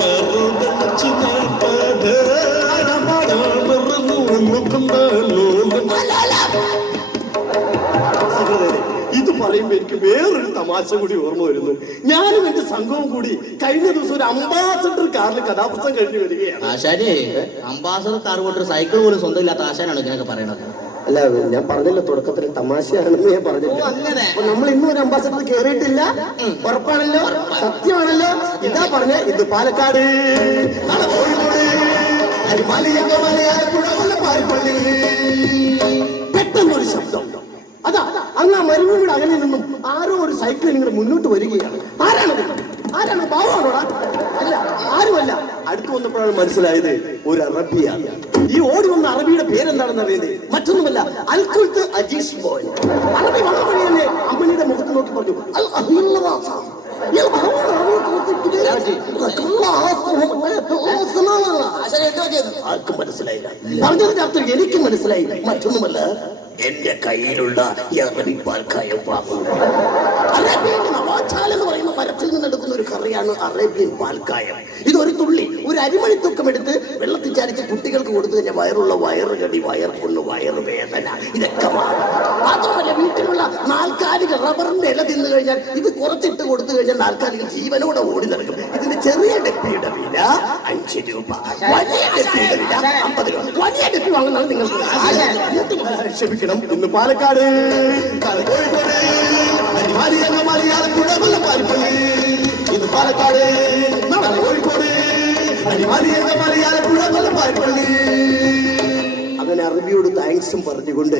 കാറോടണച്ചു ഞാൻ ഇത് പറയുമ്പോ എനിക്ക് വേറൊരു തമാശ കൂടി ഓർമ്മ വരുന്നു. ഞാനും എന്റെ സംഘവും കൂടി കഴിഞ്ഞ ദിവസം ഒരു അംബാസഡർ കാറിൽ കഥാപ്രസംഗം കഴിഞ്ഞു വരികയാണ്. ആശാനെ, അംബാസഡർ കാർ കൊണ്ടൊരു സൈക്കിൾ പോലും സ്വന്തം ഇല്ലാത്ത ആശാനാണ് ഇങ്ങനെയൊക്കെ പറയണത്. അല്ല, ഞാൻ പറഞ്ഞല്ലോ തുടക്കത്തിൽ തമാശയാണെന്ന് ഞാൻ പറഞ്ഞില്ല. അപ്പൊ നമ്മൾ ഇന്നും ഒരു അംബാസഡർ കയറിയിട്ടില്ല. ഉറപ്പാണല്ലോ, സത്യമാണല്ലോ. ഇതാ പറഞ്ഞ ഇത് പാലക്കാട്, പെട്ടെന്നൊരു ശബ്ദം. അതാ അങ്ങ് ആ മരുഭൂമിയുടെ അകലിൽ നിന്നും ആരോ ഒരു സൈക്കിളിൽ ഇങ്ങനെ മുന്നോട്ട് വരികയാണ്. ആരാണത്? ആരാണ്? പാവമാണോടാ? അല്ല, ആരുമല്ല. അടുത്ത് വന്നപ്പോഴാണ് മനസ്സിലായത് ഒരു അറബിയാണ്. ഈ ഓടി വന്ന അറബിയുടെ പേരെന്താണെന്ന് അറിയുന്നത് മറ്റൊന്നുമല്ല, അൽകുൽത്ത് അജീഷ് മോൻ. അറബി വന്ന വഴി തന്നെ അമ്മണിയുടെ മുഖത്ത് നോക്കി പറഞ്ഞു, ആർക്കും മനസ്സിലായില്ല. പറഞ്ഞതിന്റെ അർത്ഥം എനിക്ക് മനസ്സിലായി. മറ്റൊന്നുമല്ല, എന്റെ കയ്യിലുള്ള ഈ അറബി പാൽക്കായം വാങ്ങുന്നു. അറേബ്യൻ നവാച്ചാൽ എന്ന് പറയുന്ന മരത്തിൽ നിന്നെടുക്കുന്ന ഒരു കറിയാണ് അറേബ്യൻ പാൽക്കായം. ഇത് ഒരു തുള്ളി, ഒരു അരിമണി തൂക്കം എടുത്ത് വെള്ളത്തിൽ ചാരിച്ച് കുട്ടികൾക്ക് കൊടുത്തു കഴിഞ്ഞാൽ വയറുള്ള വയറുകടി, വയർപ്പൊണ്ണു, വയറുവേദന ഇതൊക്കെ മാറും. മാത്രമല്ല, വീട്ടിലുള്ള നാൽക്കാലികൾ റബ്ബറിന്റെ ഇല തിന്നു കഴിഞ്ഞാൽ ഇത് കുറച്ചിട്ട് കൊടുത്തു കഴിഞ്ഞാൽ നാൽക്കാലികൾ ജീവനോടെ ഓടി നടക്കും. ഇതിന്റെ ചെറിയ ഡെപ്പിയുടെ വില 5 രൂപ, വലിയ ഡെപ്പിയുടെ വില 50 രൂപ. വലിയ ഡെപ്പി വാങ്ങുന്നതാണ് നിങ്ങൾക്ക്. ക്ഷമിക്കണം, ഇന്ന് പാലക്കാട്, കോഴിക്കോട്, ഇത് പാലക്കാട്, കോഴിക്കോട്, അങ്ങനെ അറബിയോട് താങ്ക്സും പറഞ്ഞുകൊണ്ട്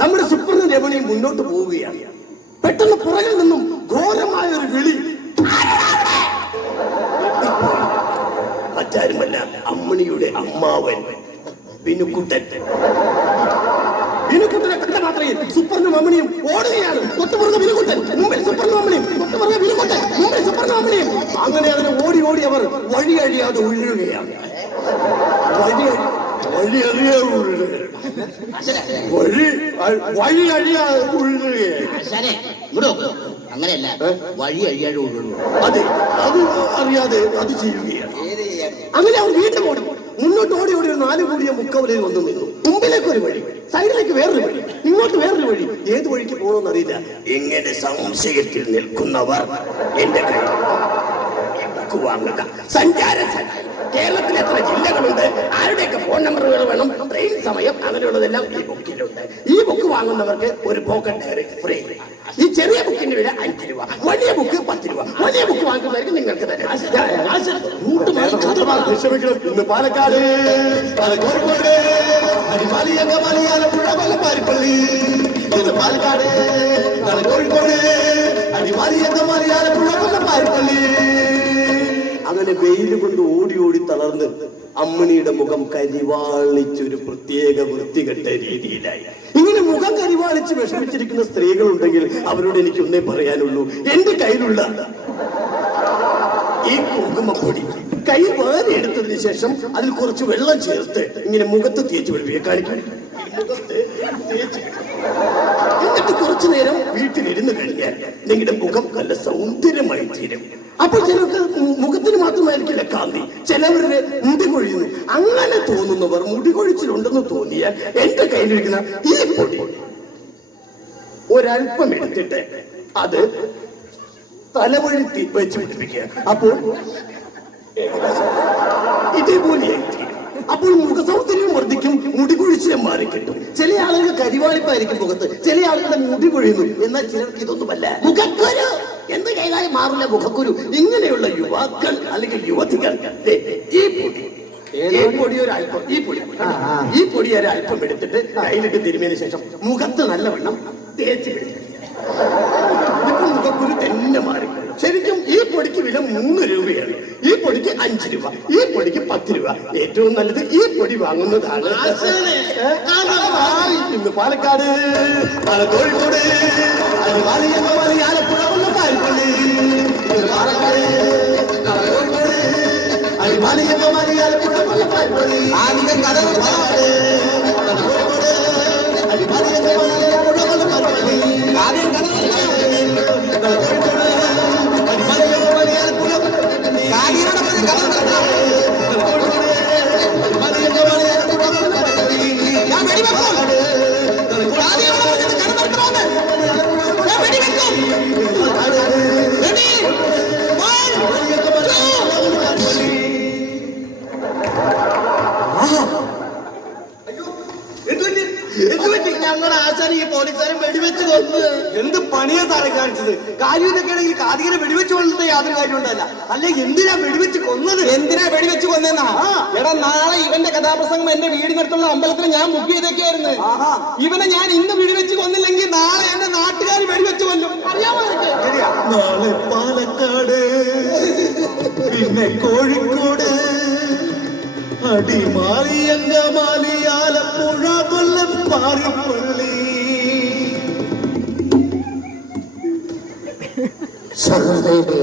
നമ്മുടെ സുപ്രനും രമണിയും മുന്നോട്ട് പോവുകയാണ്. പെട്ടെന്ന് പുറകിൽ നിന്നും ഘോരമായ ഒരു വിളി. മറ്റാരുമല്ല, അമ്മണിയുടെ അമ്മാവൻ ബിനുക്കുട്ടൻ. ബിനുക്കുട്ടനെ കണ്ട മാത്രമേ സുപ്രനും അമ്മണിയും ഓടുകയാണ്. തൊട്ടുപുറകെ ബിനുക്കുട്ടൻ, മുമ്പിൽ സുപ്രനും അമ്മണിയും, തൊട്ടുപുറകെ ബിനുക്കുട്ടൻ, മുമ്പിൽ സുപ്രനും അമ്മണിയും. അങ്ങനെ അതിനെ ഓടി ഓടി അവർ വഴി അഴിയാതെ ഉഴുകയാണ്. വഴി അഴിയാതെ ഉഴുകയാണ്. അങ്ങനെയല്ല, വഴി അഴിയാതെ ഉഴുകൂ. അതെ, അത് അറിയാതെ അത് ചെയ്യുകയാണ്. അങ്ങനെ അവർ വീണ്ടും ഓടും. മുന്നോട്ട് ഓടി ഓടി ഒരു 4 കൂടിയ മുക്കവലയിൽ വന്നു നിന്നു. മുമ്പിലേക്ക് ഒരു വഴി, സൈഡിലേക്ക് വേറൊരു വഴി, ഇങ്ങോട്ട് വേറൊരു വഴി. ഏത് വഴിക്ക് പോകണമെന്ന് അറിയില്ല. എങ്ങനെ സംശയത്തിൽ നിൽക്കുന്നവർ എന്റെ കയ്യിൽ ബുക്ക് വാങ്ങുക. സഞ്ചാര സഹായി. കേരളത്തിൽ എത്ര ജില്ലകളുണ്ട്, ആരുടെയൊക്കെ ഫോൺ നമ്പറുകൾ വേണം, ട്രെയിൻ സമയം, അങ്ങനെയുള്ളതെല്ലാം ഈ ബുക്കിലുണ്ട്. ഈ ബുക്ക് വാങ്ങുന്നവർക്ക് ഒരു പോക്കറ്റ് ഡയറി ഫ്രീ. ഈ ചെറിയ ബുക്കിന്റെ വില 5 രൂപ, വലിയ ബുക്ക് 10 രൂപ. വലിയ ബുക്ക് വാങ്ങുന്നവർക്ക് നിങ്ങൾക്ക് തരാം. ഇന്ന് പാലക്കാട്, കോഴിക്കോട്, പാരിപ്പള്ളി, പാലക്കാട്, കോഴിക്കോട്, പാരിപ്പള്ളി. അങ്ങനെ വെയിൽ കൊണ്ട് ഓടി ഓടി തളർന്ന് അമ്മിണിയുടെ മുഖം കരിവാളിച്ചൊരു പ്രത്യേക വൃത്തികെട്ട രീതിയിലായി. ഇങ്ങനെ മുഖം കരിവാളിച്ച് വിഷമിച്ചിരിക്കുന്ന സ്ത്രീകളുണ്ടെങ്കിൽ അവരോട് എനിക്ക് ഒന്നേ പറയാനുള്ളൂ, എന്റെ കയ്യിലുള്ള ഈ കുങ്കുമപ്പൊടി കൈ വേറെ എടുത്തതിന് ശേഷം അതിൽ കുറച്ച് വെള്ളം ചേർത്ത് ഇങ്ങനെ മുഖത്ത് തേച്ച് പിടിപ്പിക്കുക. കാണിക്കും, മുഖത്ത് തേച്ച്. എന്നിട്ട് കുറച്ചു നേരം വീട്ടിലിരുന്ന് കഴിഞ്ഞാൽ നിങ്ങളുടെ മുഖം നല്ല സൗന്ദര്യമായി തീരും. അപ്പോൾ ചിലർക്ക് മുഖത്തിന് മാത്രമായിരിക്കില്ല കാന്തി, ചിലവരുടെ മുടി കൊഴിയുന്നു. അങ്ങനെ തോന്നുന്നവർ, മുടി കൊഴിച്ചിലുണ്ടെന്ന് തോന്നിയാൽ എന്റെ കയ്യിലിരിക്കുന്ന ഈ പൊടി ഒരൽപ്പം എടുത്തിട്ട് അത് തലവഴി വെച്ച് പിടിപ്പിക്കുക. അപ്പോൾ ഇതേപോലെ അപ്പോൾ മുഖസൗന്ദര്യം വർദ്ധിക്കും, മുടി കൊഴിച്ചിലും മാറിക്കിട്ടും. ചില ആളുകൾ കരിവാളിപ്പായിരിക്കും മുഖത്ത്, ചില ആളുകളുടെ മുടി കൊഴിയുന്നു. എന്നാൽ ചിലർക്ക് ഇതൊന്നുമല്ല. മുഖക്കുരു എന്ത് ചെയ്താലും മാറില്ല മുഖക്കുരു. ഇങ്ങനെയുള്ള യുവാക്കൾ അല്ലെങ്കിൽ യുവതികൾ ഈ പൊടി ഒരൽപ്പം, ഈ പൊടി ഒരൽപ്പം എടുത്തിട്ട് കയ്യിലിട്ട് തിരുമിയതിനു ശേഷം മുഖത്ത് നല്ലവണ്ണം തേച്ച് പിടിക്കും. മുഖക്കുരു തന്നെ മാറി. ശരിക്കും ഈ പൊടിക്ക് വില 3 രൂപയാണ്. ഈ പൊടിക്ക് 5 രൂപ, ഈ പൊടിക്ക് 10 രൂപ. ഏറ്റവും നല്ലത് ഈ പൊടി വാങ്ങുന്നതാണ്. ഇന്ന് പാലക്കാട്, കോഴിക്കോട്, അരിമാലി, ആലപ്പുഴ, പാൽപ്പള്ളി. പാലക്കാട്, കോഴിക്കോട്, അരിമാലി, ആലപ്പുഴ, പാൽപ്പള്ളി. ആദ്യം കഥ കോഴിക്കോട്, അരിമാലി, ആലപ്പുഴ, പാൽപ്പള്ളി. ആദ്യം കഥ ഞങ്ങളുടെ ആശാരി ഈ പോലീസുകാരൻ വെടിവെച്ച് കൊന്ന്. എന്ത് പണിയാ സാറെ കാണിച്ചത്? കാര്യം ഇതൊക്കെ ആണെങ്കിൽ കാതികനെ വെടിവെച്ച് കൊന്നത് യാതൊരു കാര്യം ഉണ്ടല്ല. അല്ലെ എന്തിനാ വെടിവെച്ച് കൊന്നത്? എന്തിനാ വെടിവെച്ച് കൊന്നെന്നാ? എടാ, നാളെ ഇവന്റെ കഥാപ്രസംഗം എന്റെ വീടിനടുത്തുള്ള അമ്പലത്തിൽ ഞാൻ ബുക്ക് ചെയ്തൊക്കെയായിരുന്നു. ഇവനെ ഞാൻ ഇന്ന് വെടിവെച്ച് കൊന്നില്ലെങ്കിൽ നാളെ എന്റെ നാട്ടുകാർ വെടിവെച്ച് കൊല്ലും. അറിയാമോ? നാളെ പാലക്കാട്, പിന്നെ കോഴിക്കോട്, അടിമാലി, അങ്കമാലി, ആലപ്പുഴ, കൊല്ലം, പാൽപ്പള്ളി. സഹോദരി,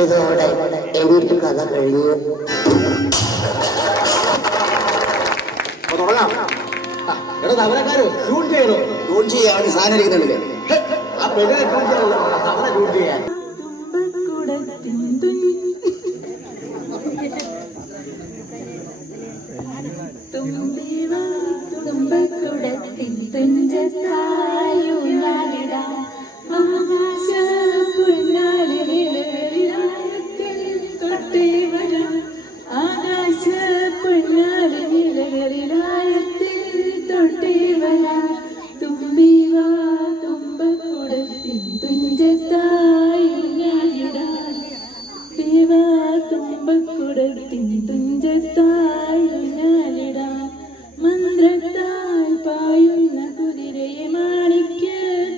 ഇതോടെ എന്റെ കഥ കഴിഞ്ഞു. തുടങ്ങാം. എടാ തവരക്കാരോ, ഷൂട്ട് ചെയ്യണോ? ഷൂട്ട് ചെയ്യാണ് സാധനം ഇരിക്കുന്നുണ്ടല്ലേ. ആ പെണ്ണിനെ ഷൂട്ട് ചെയ്യാനുള്ള തവര ഷൂട്ട് ചെയ്യാൻ. തുമ്പക്കുടത്തിൻ തുഞ്ചത്തായുയാലിടാം ആകാശ പൊന്നാലിനിലകളിലായത്തിൽ തൊട്ടേ വരാം. ആകാശ പൊന്നാലിനിലകളിലായത്തിൽ തൊട്ടേ വരാം. തുമ്പിവാ തുമ്പക്കുടത്തിൻ തുഞ്ചത്തായുയാലിടാം. ദേവാ തുമ്പക്കുടത്തിൻ തുഞ്ചത്തായുയാലിടാം. മന്ത്രത്താൽ പായുന്ന കുതിരയെ മാണിക്യ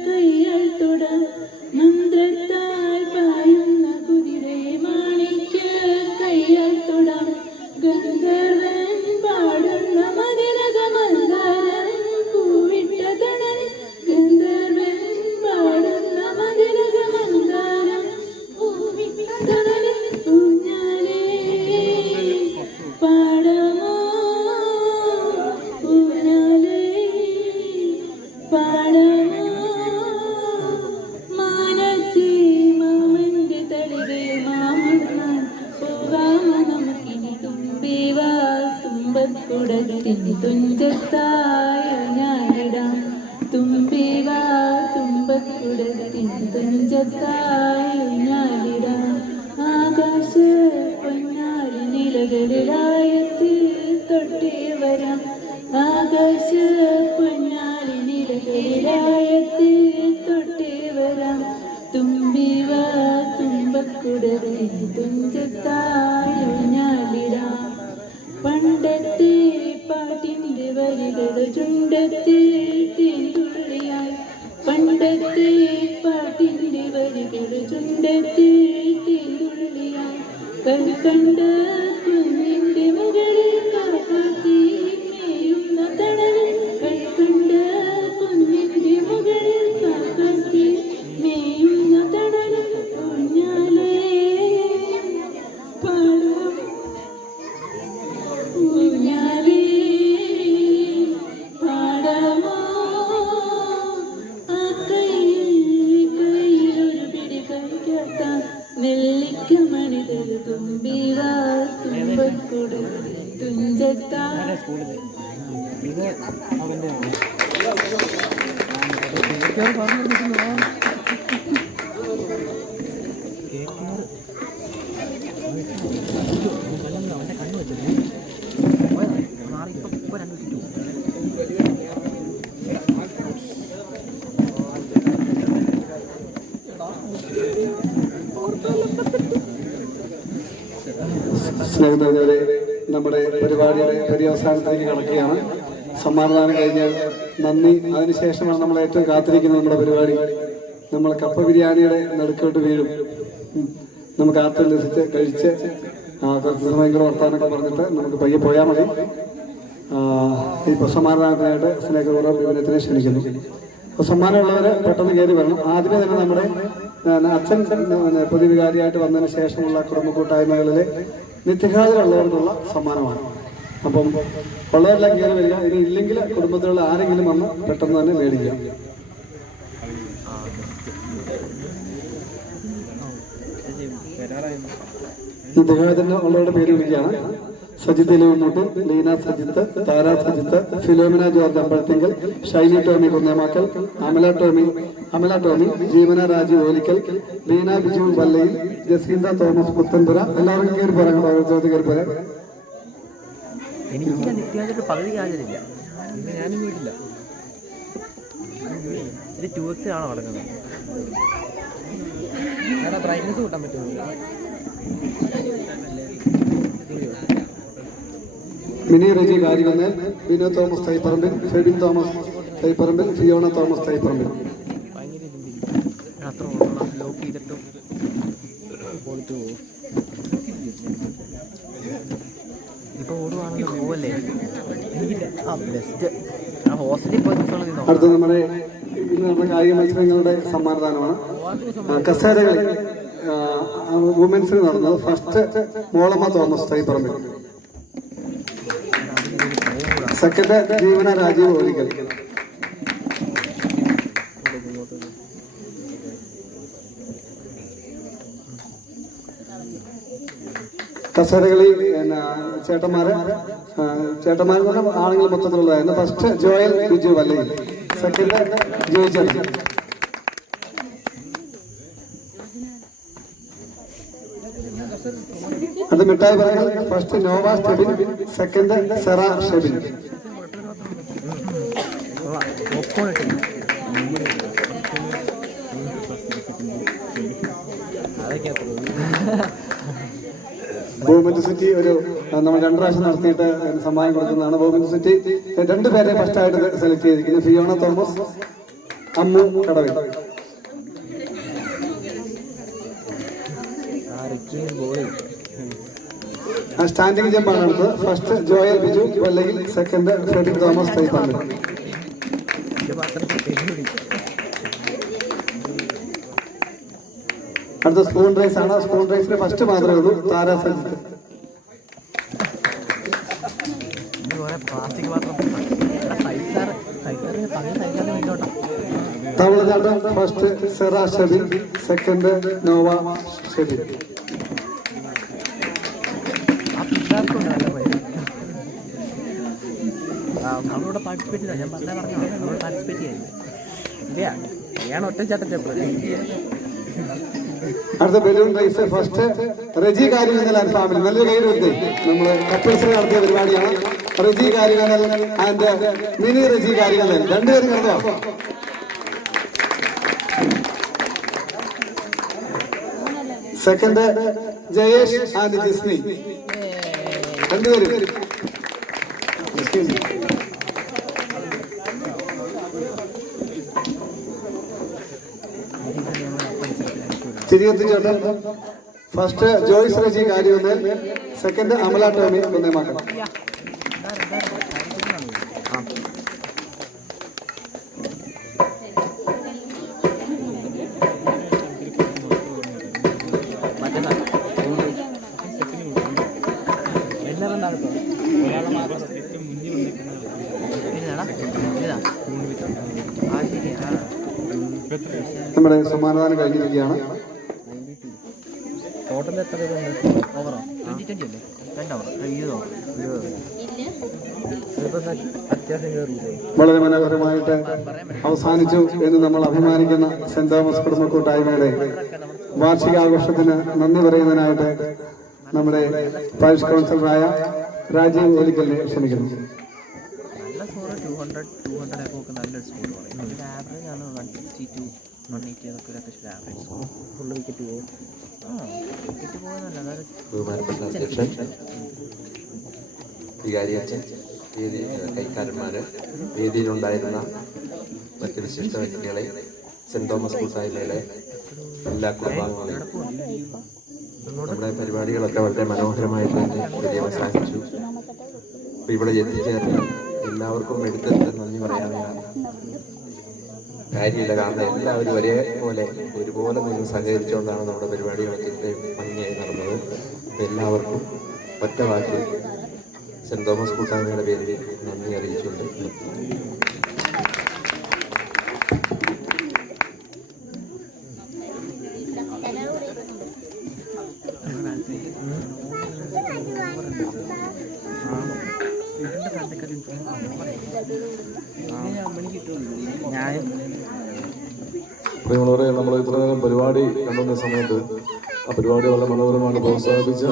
കയ്യാൽ തൊടാം. മന്ത്രത്താൽ പായുന്ന കുതിരയെ മാണിക്യ കയ്യാൽ തൊടാം. ഗന്ധർവൻ പാടുന്ന മതിലക മന്ദാരം പൂവിട്ട തണൽ. ഗന്ധർവൻ പാടുന്ന മതിലക മന്ദാരം പൂവിട്ട തണൽ. ഊഞ്ഞാലേ പാടമോ പാടമോ മാനത്തെ മാമന്റെ തളികെ മാമണ്ണാൻ പോകാമോ നമുക്കിനി. തുമ്പിവാ തുമ്പക്കുടത്തിൻ തുഞ്ചത്തായ ഞാനിടാം. തുമ്പിവാ തുമ്പക്കുടത്തിൻ തുഞ്ചത്തായ ഞാനിടാം. ആകാശ പൊന്നാരി നിലകളിലായത്തിൽ തൊട്ടേ വരാം. ആകാശ പൊന്നാരി നിലകളിലായത്തിൽ തൊട്ടേ വരാം. തുമ്പിവാ തുമ്പക്കുടത്തിൻ തുഞ്ചത്തായ ഞാലിടാം. പണ്ടത്തെ പാട്ടിന്റെ വരികൾ ചുണ്ടത്തെ തേൻതുള്ളിയായി. പണ്ടത്തെ പാട്ടിന്റെ വരികൾ ചുണ്ടത്തെ തേൻതുള്ളിയായി. കണ്ട കുഞ്ഞിന്റെ മകളിൽ കാക്കാത്തി മേയുന്ന തണലിൽ. കണ്ട കുഞ്ഞിന്റെ മകളിൽ കാക്കാത്തി മേയുന്ന തണലിൽ. ഊഞ്ഞാലേ പാടാം. ഊഞ്ഞാലേ പാടാമോ? ആ കയ്യിലൊരു പിടി കഴിക്കാത്ത നെല്ലിക്ക മണിതൽ. തുമ്പിവാ തുമ്പക്കുട തുഞ്ചത്താ. സ്നേഹം നിറഞ്ഞവരെ, നമ്മുടെ പരിപാടിയുടെ പര്യവസാനത്തിലേക്ക് കടക്കുകയാണ്. സമ്മാനദാനം കഴിഞ്ഞാൽ നന്ദി, അതിനുശേഷമാണ് നമ്മൾ ഏറ്റവും കാത്തിരിക്കുന്നത് നമ്മുടെ പരിപാടി. നമ്മൾ കപ്പ ബിരിയാണിയുടെ നടുക്കോട്ട് വീഴും. നമുക്ക് ആർത്തുല്ലസിച്ച് കഴിച്ച് കുറച്ച് സമയം കൂടെ വർത്താനൊക്കെ പറഞ്ഞിട്ട് നമുക്ക് പയ്യെ പോയാൽ മതി. ഇപ്പോൾ സമ്മാനദാനത്തിനായിട്ട് സ്നേഹപൂർവ്വം വിപിനത്തിനെ ക്ഷണിക്കുന്നു. അപ്പോൾ സമ്മാനമുള്ളവർ പെട്ടെന്ന് കയറി വരണം. ആദ്യമേ തന്നെ നമ്മുടെ അച്ഛൻ പൊതുവികാരിയായിട്ട് വന്നതിന് ശേഷമുള്ള കുടുംബ കൂട്ടായ്മകളിലെ നിത്യഹാജരുള്ളവർക്കുള്ള സമ്മാനമാണ്. അപ്പം ഉള്ളവരെല്ലാം കയറി വരിക. ഇനി ഇല്ലെങ്കിൽ കുടുംബത്തിലുള്ള ആരെങ്കിലും വന്ന് പെട്ടെന്ന് തന്നെ മേടിക്കുക. നിത്യഹാജന് ഉള്ളവരുടെ പേര് വിളിക്കുകയാണ്. സജിത്ത് ഇലവുമൂട്ട്, ലീന സജിത്ത്, താര സജിത്ത്, ഫിലോമിന ജോർജ് അമ്പഴത്തിങ്കൽ, ഷൈനി ടോമി കുന്നേമാക്കൽ, അമല ടോമി, ജീവന രാജു ഓലിക്കൽ, ലീന ബിജു വല്ലയിൽ, ജസീന്ത തോമസ് പുത്തൻപുര. എല്ലാവർക്കും കയറി പോരാ, ഓരോരുത്തർക്ക് കയറി പോരാ. എനിക്ക് നിത്യാജായിട്ട് പകുതി ഹാജരില്ല. ഇന്ന് ഞാനും വീട്ടില്ല. ഇത് 2x ആണോ നടക്കുന്നത്? ബ്രൈറ്റ്നസ് കൂട്ടാൻ പറ്റുമോ? Mini Reji Karyakunnel, Binu Thomas Thaiparambil, Febin Thomas Thaiparambil, Fiona Thomas Thaiparambil. അത്ര ലോക്ക് ചെയ്തിട്ടും പോയിട്ട് പോകും. ഇപ്പൊ ഓടുവാണെങ്കിൽ പോവല്ലേ? ബെസ്റ്റ്. ആ ഹോസ്റ്റലിൽ പോയി അടുത്ത നമ്മുടെ ഇന്ന് നമ്മുടെ കായിക മത്സരങ്ങളുടെ സമ്മാനദാനമാണ്. കസേരകളിൽ വുമൻസിന് നടന്നത് first Molamma Thomas Thaiparambil, second Jeevana Rajeev Olickal. കസേരകളിൽ ചേട്ടന്മാര് ആണുങ്ങൾ മൊത്തത്തിലുള്ളതായിരുന്നു. First Joel Biju Vallayil, second Joychan. അത് മിഠായി പറയൽ, first Nova Shebin, second Sera Shebin. Government city നമ്മൾ 2 പ്രാവശ്യം നടത്തിയിട്ട് സമ്മാനം കൊടുക്കുന്നതാണ്. ഗവൺമെന്റ് സിറ്റി 2 പേരെ ഫസ്റ്റായിട്ട് സെലക്ട് ചെയ്തിരിക്കുന്നത്. ഫിയോണ തോമസ്, അമ്മു കടവിൽ. സ്റ്റാൻഡിംഗ് ജമ്പാണ് അടുത്തത്. First Joel Biju Vallayil, second Febin Thomas Thaiparambil. അടുത്ത സ്പൂൺ റൈസ് ആണ്. സ്പൂൺ റൈസിന് ഫസ്റ്റ് മാത്രമേ ഉള്ളൂ. താര സജിത്ത്. Tamil Nadu first Sera Shebin, second Nova Shebin. നമ്മളോട് പാർട്ടിസിപ്പേറ്റ് ചെയ്താൽ ഞാൻ പറഞ്ഞു നമ്മളോട് പാർട്ടിസിപ്പേറ്റ് ചെയ്യുന്നത് ഞാൻ ഒറ്റച്ചാട്ടത്തെ. അടുത്ത ബലൂൺ റൈസ് ഫസ്റ്റ് റെജി കാര്യങ്ങൾ ഫാമിലി. നല്ലൊരു കൈ കൊടുത്ത് നമ്മൾ കപ്പിൾസിനെ നടത്തിയ പരിപാടിയാണ്. റെജി കാര്യങ്ങൾ ആൻഡ് മിനി റെജി കാര്യങ്ങൾ 2 പേരും നടന്നോ? സെക്കൻഡ് ജയേഷ് ആൻഡ് ജിസ്മി 2 പേരും. തിരികെത്തിച്ചോട്ടെ. ഫസ്റ്റ് ജോയ്സ് റെജി കാര്യമെന്നൽ, സെക്കൻഡ് അമല ടോമി കുന്നേമാക്കൽ. നമ്മുടെ സമ്മാനദാനം കഴിഞ്ഞിരിക്കുകയാണ്. ടോട്ടൽ എത്ര പേരുണ്ട്? ഓവറോ 20-20 അല്ലേ? 2 ഓവർ 20 വളരെ മനോഹരമായിട്ട് അവസാനിച്ചു എന്ന് നമ്മൾ അഭിമാനിക്കുന്ന സെന്റ് തോമസ് കുടുംബ കൂട്ടായ്മയുടെ വാർഷികാഘോഷത്തിന് നന്ദി പറയുന്നതിനായിട്ട് നമ്മുടെ പാരിഷ് കൗൺസിലറായ രാജീവ് ഓലിക്കലിനെ ക്ഷണിക്കുന്നു. നല്ല സ്കോർ 200 ഒക്കെ നല്ലൊരു സ്കോറാണ്. ഇതിൻ്റെ ആവറേജ് ആണ് 162 180 എന്നൊക്കെ ഒരു അത്യാവശ്യം ആവറേജ് സ്കോർ. ഫുള്ള് വിക്കറ്റ് പോകും. വിക്കറ്റ് പോകുന്നല്ല, അതായത് ബഹുമാനപ്പെട്ട അധ്യക്ഷൻ, വികാരി അച്ഛൻ, കൈക്കാരന്മാര്, വേദിയിലുണ്ടായിരുന്ന മറ്റ് വിശിഷ്ട വ്യക്തികളെ, സെന്റ് തോമസ് കൂട്ടായ്മയുടെ എല്ലാ കുടുംബാംഗങ്ങളെയും നമ്മുടെ പരിപാടികളൊക്കെ വളരെ മനോഹരമായിട്ട് തന്നെ പര്യവസാനിച്ചു. അപ്പോൾ ഇവിടെ എത്തിച്ചേർന്ന എല്ലാവർക്കും എടുത്തെടുത്ത് നന്ദി പറയാനുള്ള കാര്യമില്ല. കാരണം എല്ലാവരും ഒരേപോലെ ഒരുപോലെ നിന്ന് സഹകരിച്ചുകൊണ്ടാണ് നമ്മുടെ പരിപാടികളൊക്കെ ഇത്രയും ഭംഗിയായി നടന്നത്. അപ്പോൾ എല്ലാവർക്കും ഒറ്റ വാക്കിൽ സെൻറ് തോമസ് കൂട്ടായ്മയുടെ പേരിൽ നന്ദി അറിയിച്ചുകൊണ്ട് പ്രിയമുള്ളവരെ, നമ്മൾ ഇത്രനേരം പരിപാടി കണ്ടുവന്ന സമയത്ത് ആ പരിപാടി വളരെ മനോഹരമായിട്ട് പ്രോത്സാഹിപ്പിച്ച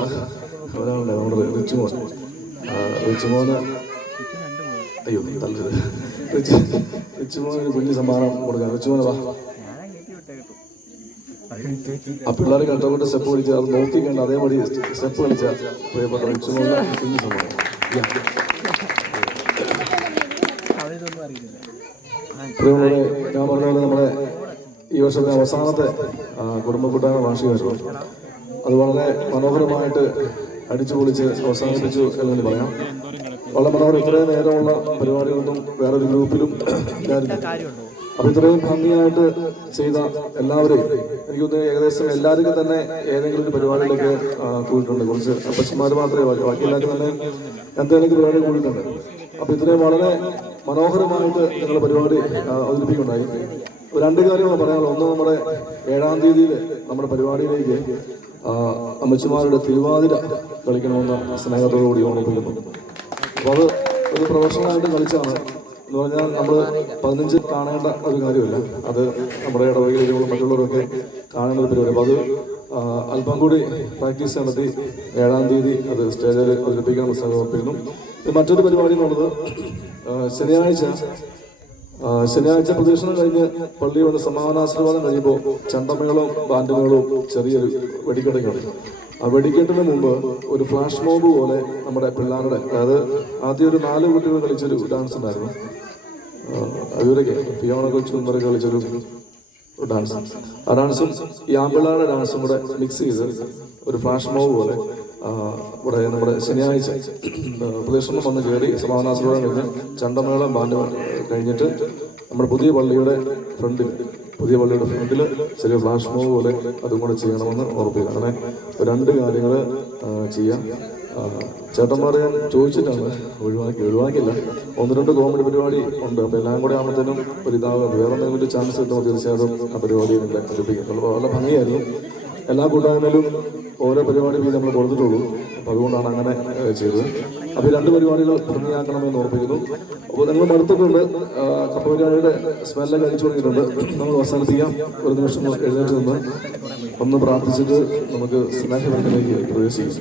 ഒരാളുണ്ട്, നമ്മുടെ റിച്ചുമോൻ. റിച്ചുമോന് അയ്യോ തല്ലത് റിച്ചുമോന് ഒരു കുഞ്ഞു സമ്മാനം കൊടുക്കാം. റിച്ചുമോന് വാ. ആ പിള്ളേർ കഷ്ടപ്പെട്ട് സ്റ്റെപ്പ് കളിച്ച് അത് നോക്കിക്കണ്ട് അതേപടി സ്റ്റെപ്പ് കളിച്ച പ്രിയപ്പെട്ട റിച്ചുമോന് കുഞ്ഞു സമ്മാനം. പ്രിയമുള്ളവരെ, ഞാൻ പറഞ്ഞ പോലെ നമ്മുടെ ഈ വർഷത്തെ അവസാനത്തെ കുടുംബ കൂട്ടായ്മ വാർഷികമായിരുന്നു. അത് വളരെ മനോഹരമായിട്ട് അടിച്ചു പൊളിച്ച് അവസാനിപ്പിച്ചു എന്ന് പറയാം. വളരെ മനോഹരം. ഇത്രയും നേരമുള്ള പരിപാടികളൊന്നും വേറൊരു ഗ്രൂപ്പിലും ഇല്ലായിരുന്നു. അപ്പൊ ഇത്രയും ഭംഗിയായിട്ട് ചെയ്ത എല്ലാവരെയും എനിക്ക് തോന്നുന്നു ഏകദേശം എല്ലാവർക്കും തന്നെ ഏതെങ്കിലും ഒരു പരിപാടിയിലൊക്കെ കൂടിയിട്ടുണ്ട്. കുറച്ച് അപ്പച്ചന്മാർ മാത്രമേ ബാക്കി എല്ലാവർക്കും തന്നെ എന്തെങ്കിലും പരിപാടി കൂടിയിട്ടുണ്ട്. അപ്പൊ ഇത്രയും വളരെ മനോഹരമായിട്ട് ഞങ്ങളുടെ പരിപാടി അവതരിപ്പിക്കുന്നുണ്ടായി. രണ്ട് കാര്യങ്ങൾ പറയാനുള്ളത്. ഒന്ന്, നമ്മുടെ 7-ാം തീയതിയിൽ നമ്മുടെ പരിപാടിയിലേക്ക് അമ്മച്ചിമാരുടെ തിരുവാതിര കളിക്കണമെന്ന് സ്നേഹത്തോടു കൂടി ഓർമ്മിപ്പിക്കുന്നു. അപ്പോൾ അത് ഒരു പ്രൊഫഷണലായിട്ട് കളിച്ചാണ് എന്ന് പറഞ്ഞാൽ നമ്മൾ 15 കാണേണ്ട ഒരു കാര്യമില്ല. അത് നമ്മുടെ ഇടവകയിലും മറ്റുള്ളവരൊക്കെ കാണേണ്ട ഒരു പരിപാടി. അപ്പോൾ അത് അല്പം കൂടി പ്രാക്ടീസ് നടത്തി 7-ാം തീയതി അത് സ്റ്റേജിൽ അവതരിപ്പിക്കാൻ സമർപ്പിക്കുന്നു. മറ്റൊരു പരിപാടി എന്നുള്ളത് ശനിയാഴ്ച പ്രദക്ഷിണം കഴിഞ്ഞ് പള്ളി വന്ന് സമാപനാശീർവാദം കഴിയുമ്പോൾ ചണ്ടമേളവും ബാൻഡുമേളവും ചെറിയൊരു വെടിക്കെട്ടൊക്കെയുണ്ട്. ആ വെടിക്കെട്ടിന് മുമ്പ് ഒരു ഫ്ലാഷ് മോബ് പോലെ നമ്മുടെ പിള്ളേരുടെ, അതായത് ആദ്യം ഒരു 4 കുട്ടികൾ കളിച്ചൊരു ഡാൻസ് ഉണ്ടായിരുന്നു. അവരൊക്കെ ഫിയോണ കൊച്ചു മുമ്പൊക്കെ കളിച്ചൊരു ഡാൻസ്. ആ ഡാൻസും ഈ ആമ്പിള്ളേരുടെ ഡാൻസും കൂടെ മിക്സ് ചെയ്ത് ഒരു ഫ്ലാഷ് മോബ് പോലെ ഇവിടെ നമ്മുടെ ശനിയാഴ്ച പ്രദക്ഷിണം വന്ന് കയറി സമാപനാശീർവാദം കഴിഞ്ഞ് ചണ്ടമേളം ബാൻഡ് കഴിഞ്ഞിട്ട് നമ്മുടെ പുതിയ പള്ളിയുടെ ഫ്രണ്ടിൽ ചെറിയ ഫ്ലാഷ് മോബ് പോലെ അതും കൂടെ ചെയ്യണമെന്ന് ഓർപ്പിക്കുക. അങ്ങനെ 2 കാര്യങ്ങൾ ചെയ്യാം. ചേട്ടന്മാർ ഞാൻ ചോദിച്ചിട്ടാണ്, ഒഴിവാക്കില്ല. 1-2 കോമഡി പരിപാടി ഉണ്ട്. അപ്പോൾ എല്ലാം കൂടെ ആകുമ്പോഴത്തേനും ഒരു ഇതാകും. വേറെ എന്തെങ്കിലും ചാൻസ് കിട്ടുമ്പോൾ തീർച്ചയായിട്ടും ആ പരിപാടി നിങ്ങളെ അടുപ്പിക്കും. വളരെ ഭംഗിയായിരുന്നു. എല്ലാ കൂട്ടായ്മയിലും ഓരോ പരിപാടി നമ്മൾ കൊടുത്തിട്ടുള്ളൂ. അപ്പോൾ അതുകൊണ്ടാണ് അങ്ങനെ ചെയ്തത്. അപ്പോൾ ഈ 2 പരിപാടികൾ ഭംഗിയാക്കണമെന്ന് ഓർപ്പിക്കുന്നു. അപ്പോൾ നിങ്ങൾ മടുത്തിട്ടുണ്ട്. കപ്പ പരിപാടിയുടെ സ്മെല്ലൊക്കെ അടിച്ചു തുടങ്ങിയിട്ടുണ്ട്. നമ്മൾ അവസാനിപ്പിക്കാം. ഒരു നിമിഷം എഴുന്നേറ്റ് നിന്ന് ഒന്ന് പ്രാർത്ഥിച്ചിട്ട് നമുക്ക് സ്നേഹബന്ധത്തിലേക്ക് പ്രവേശിക്കാം.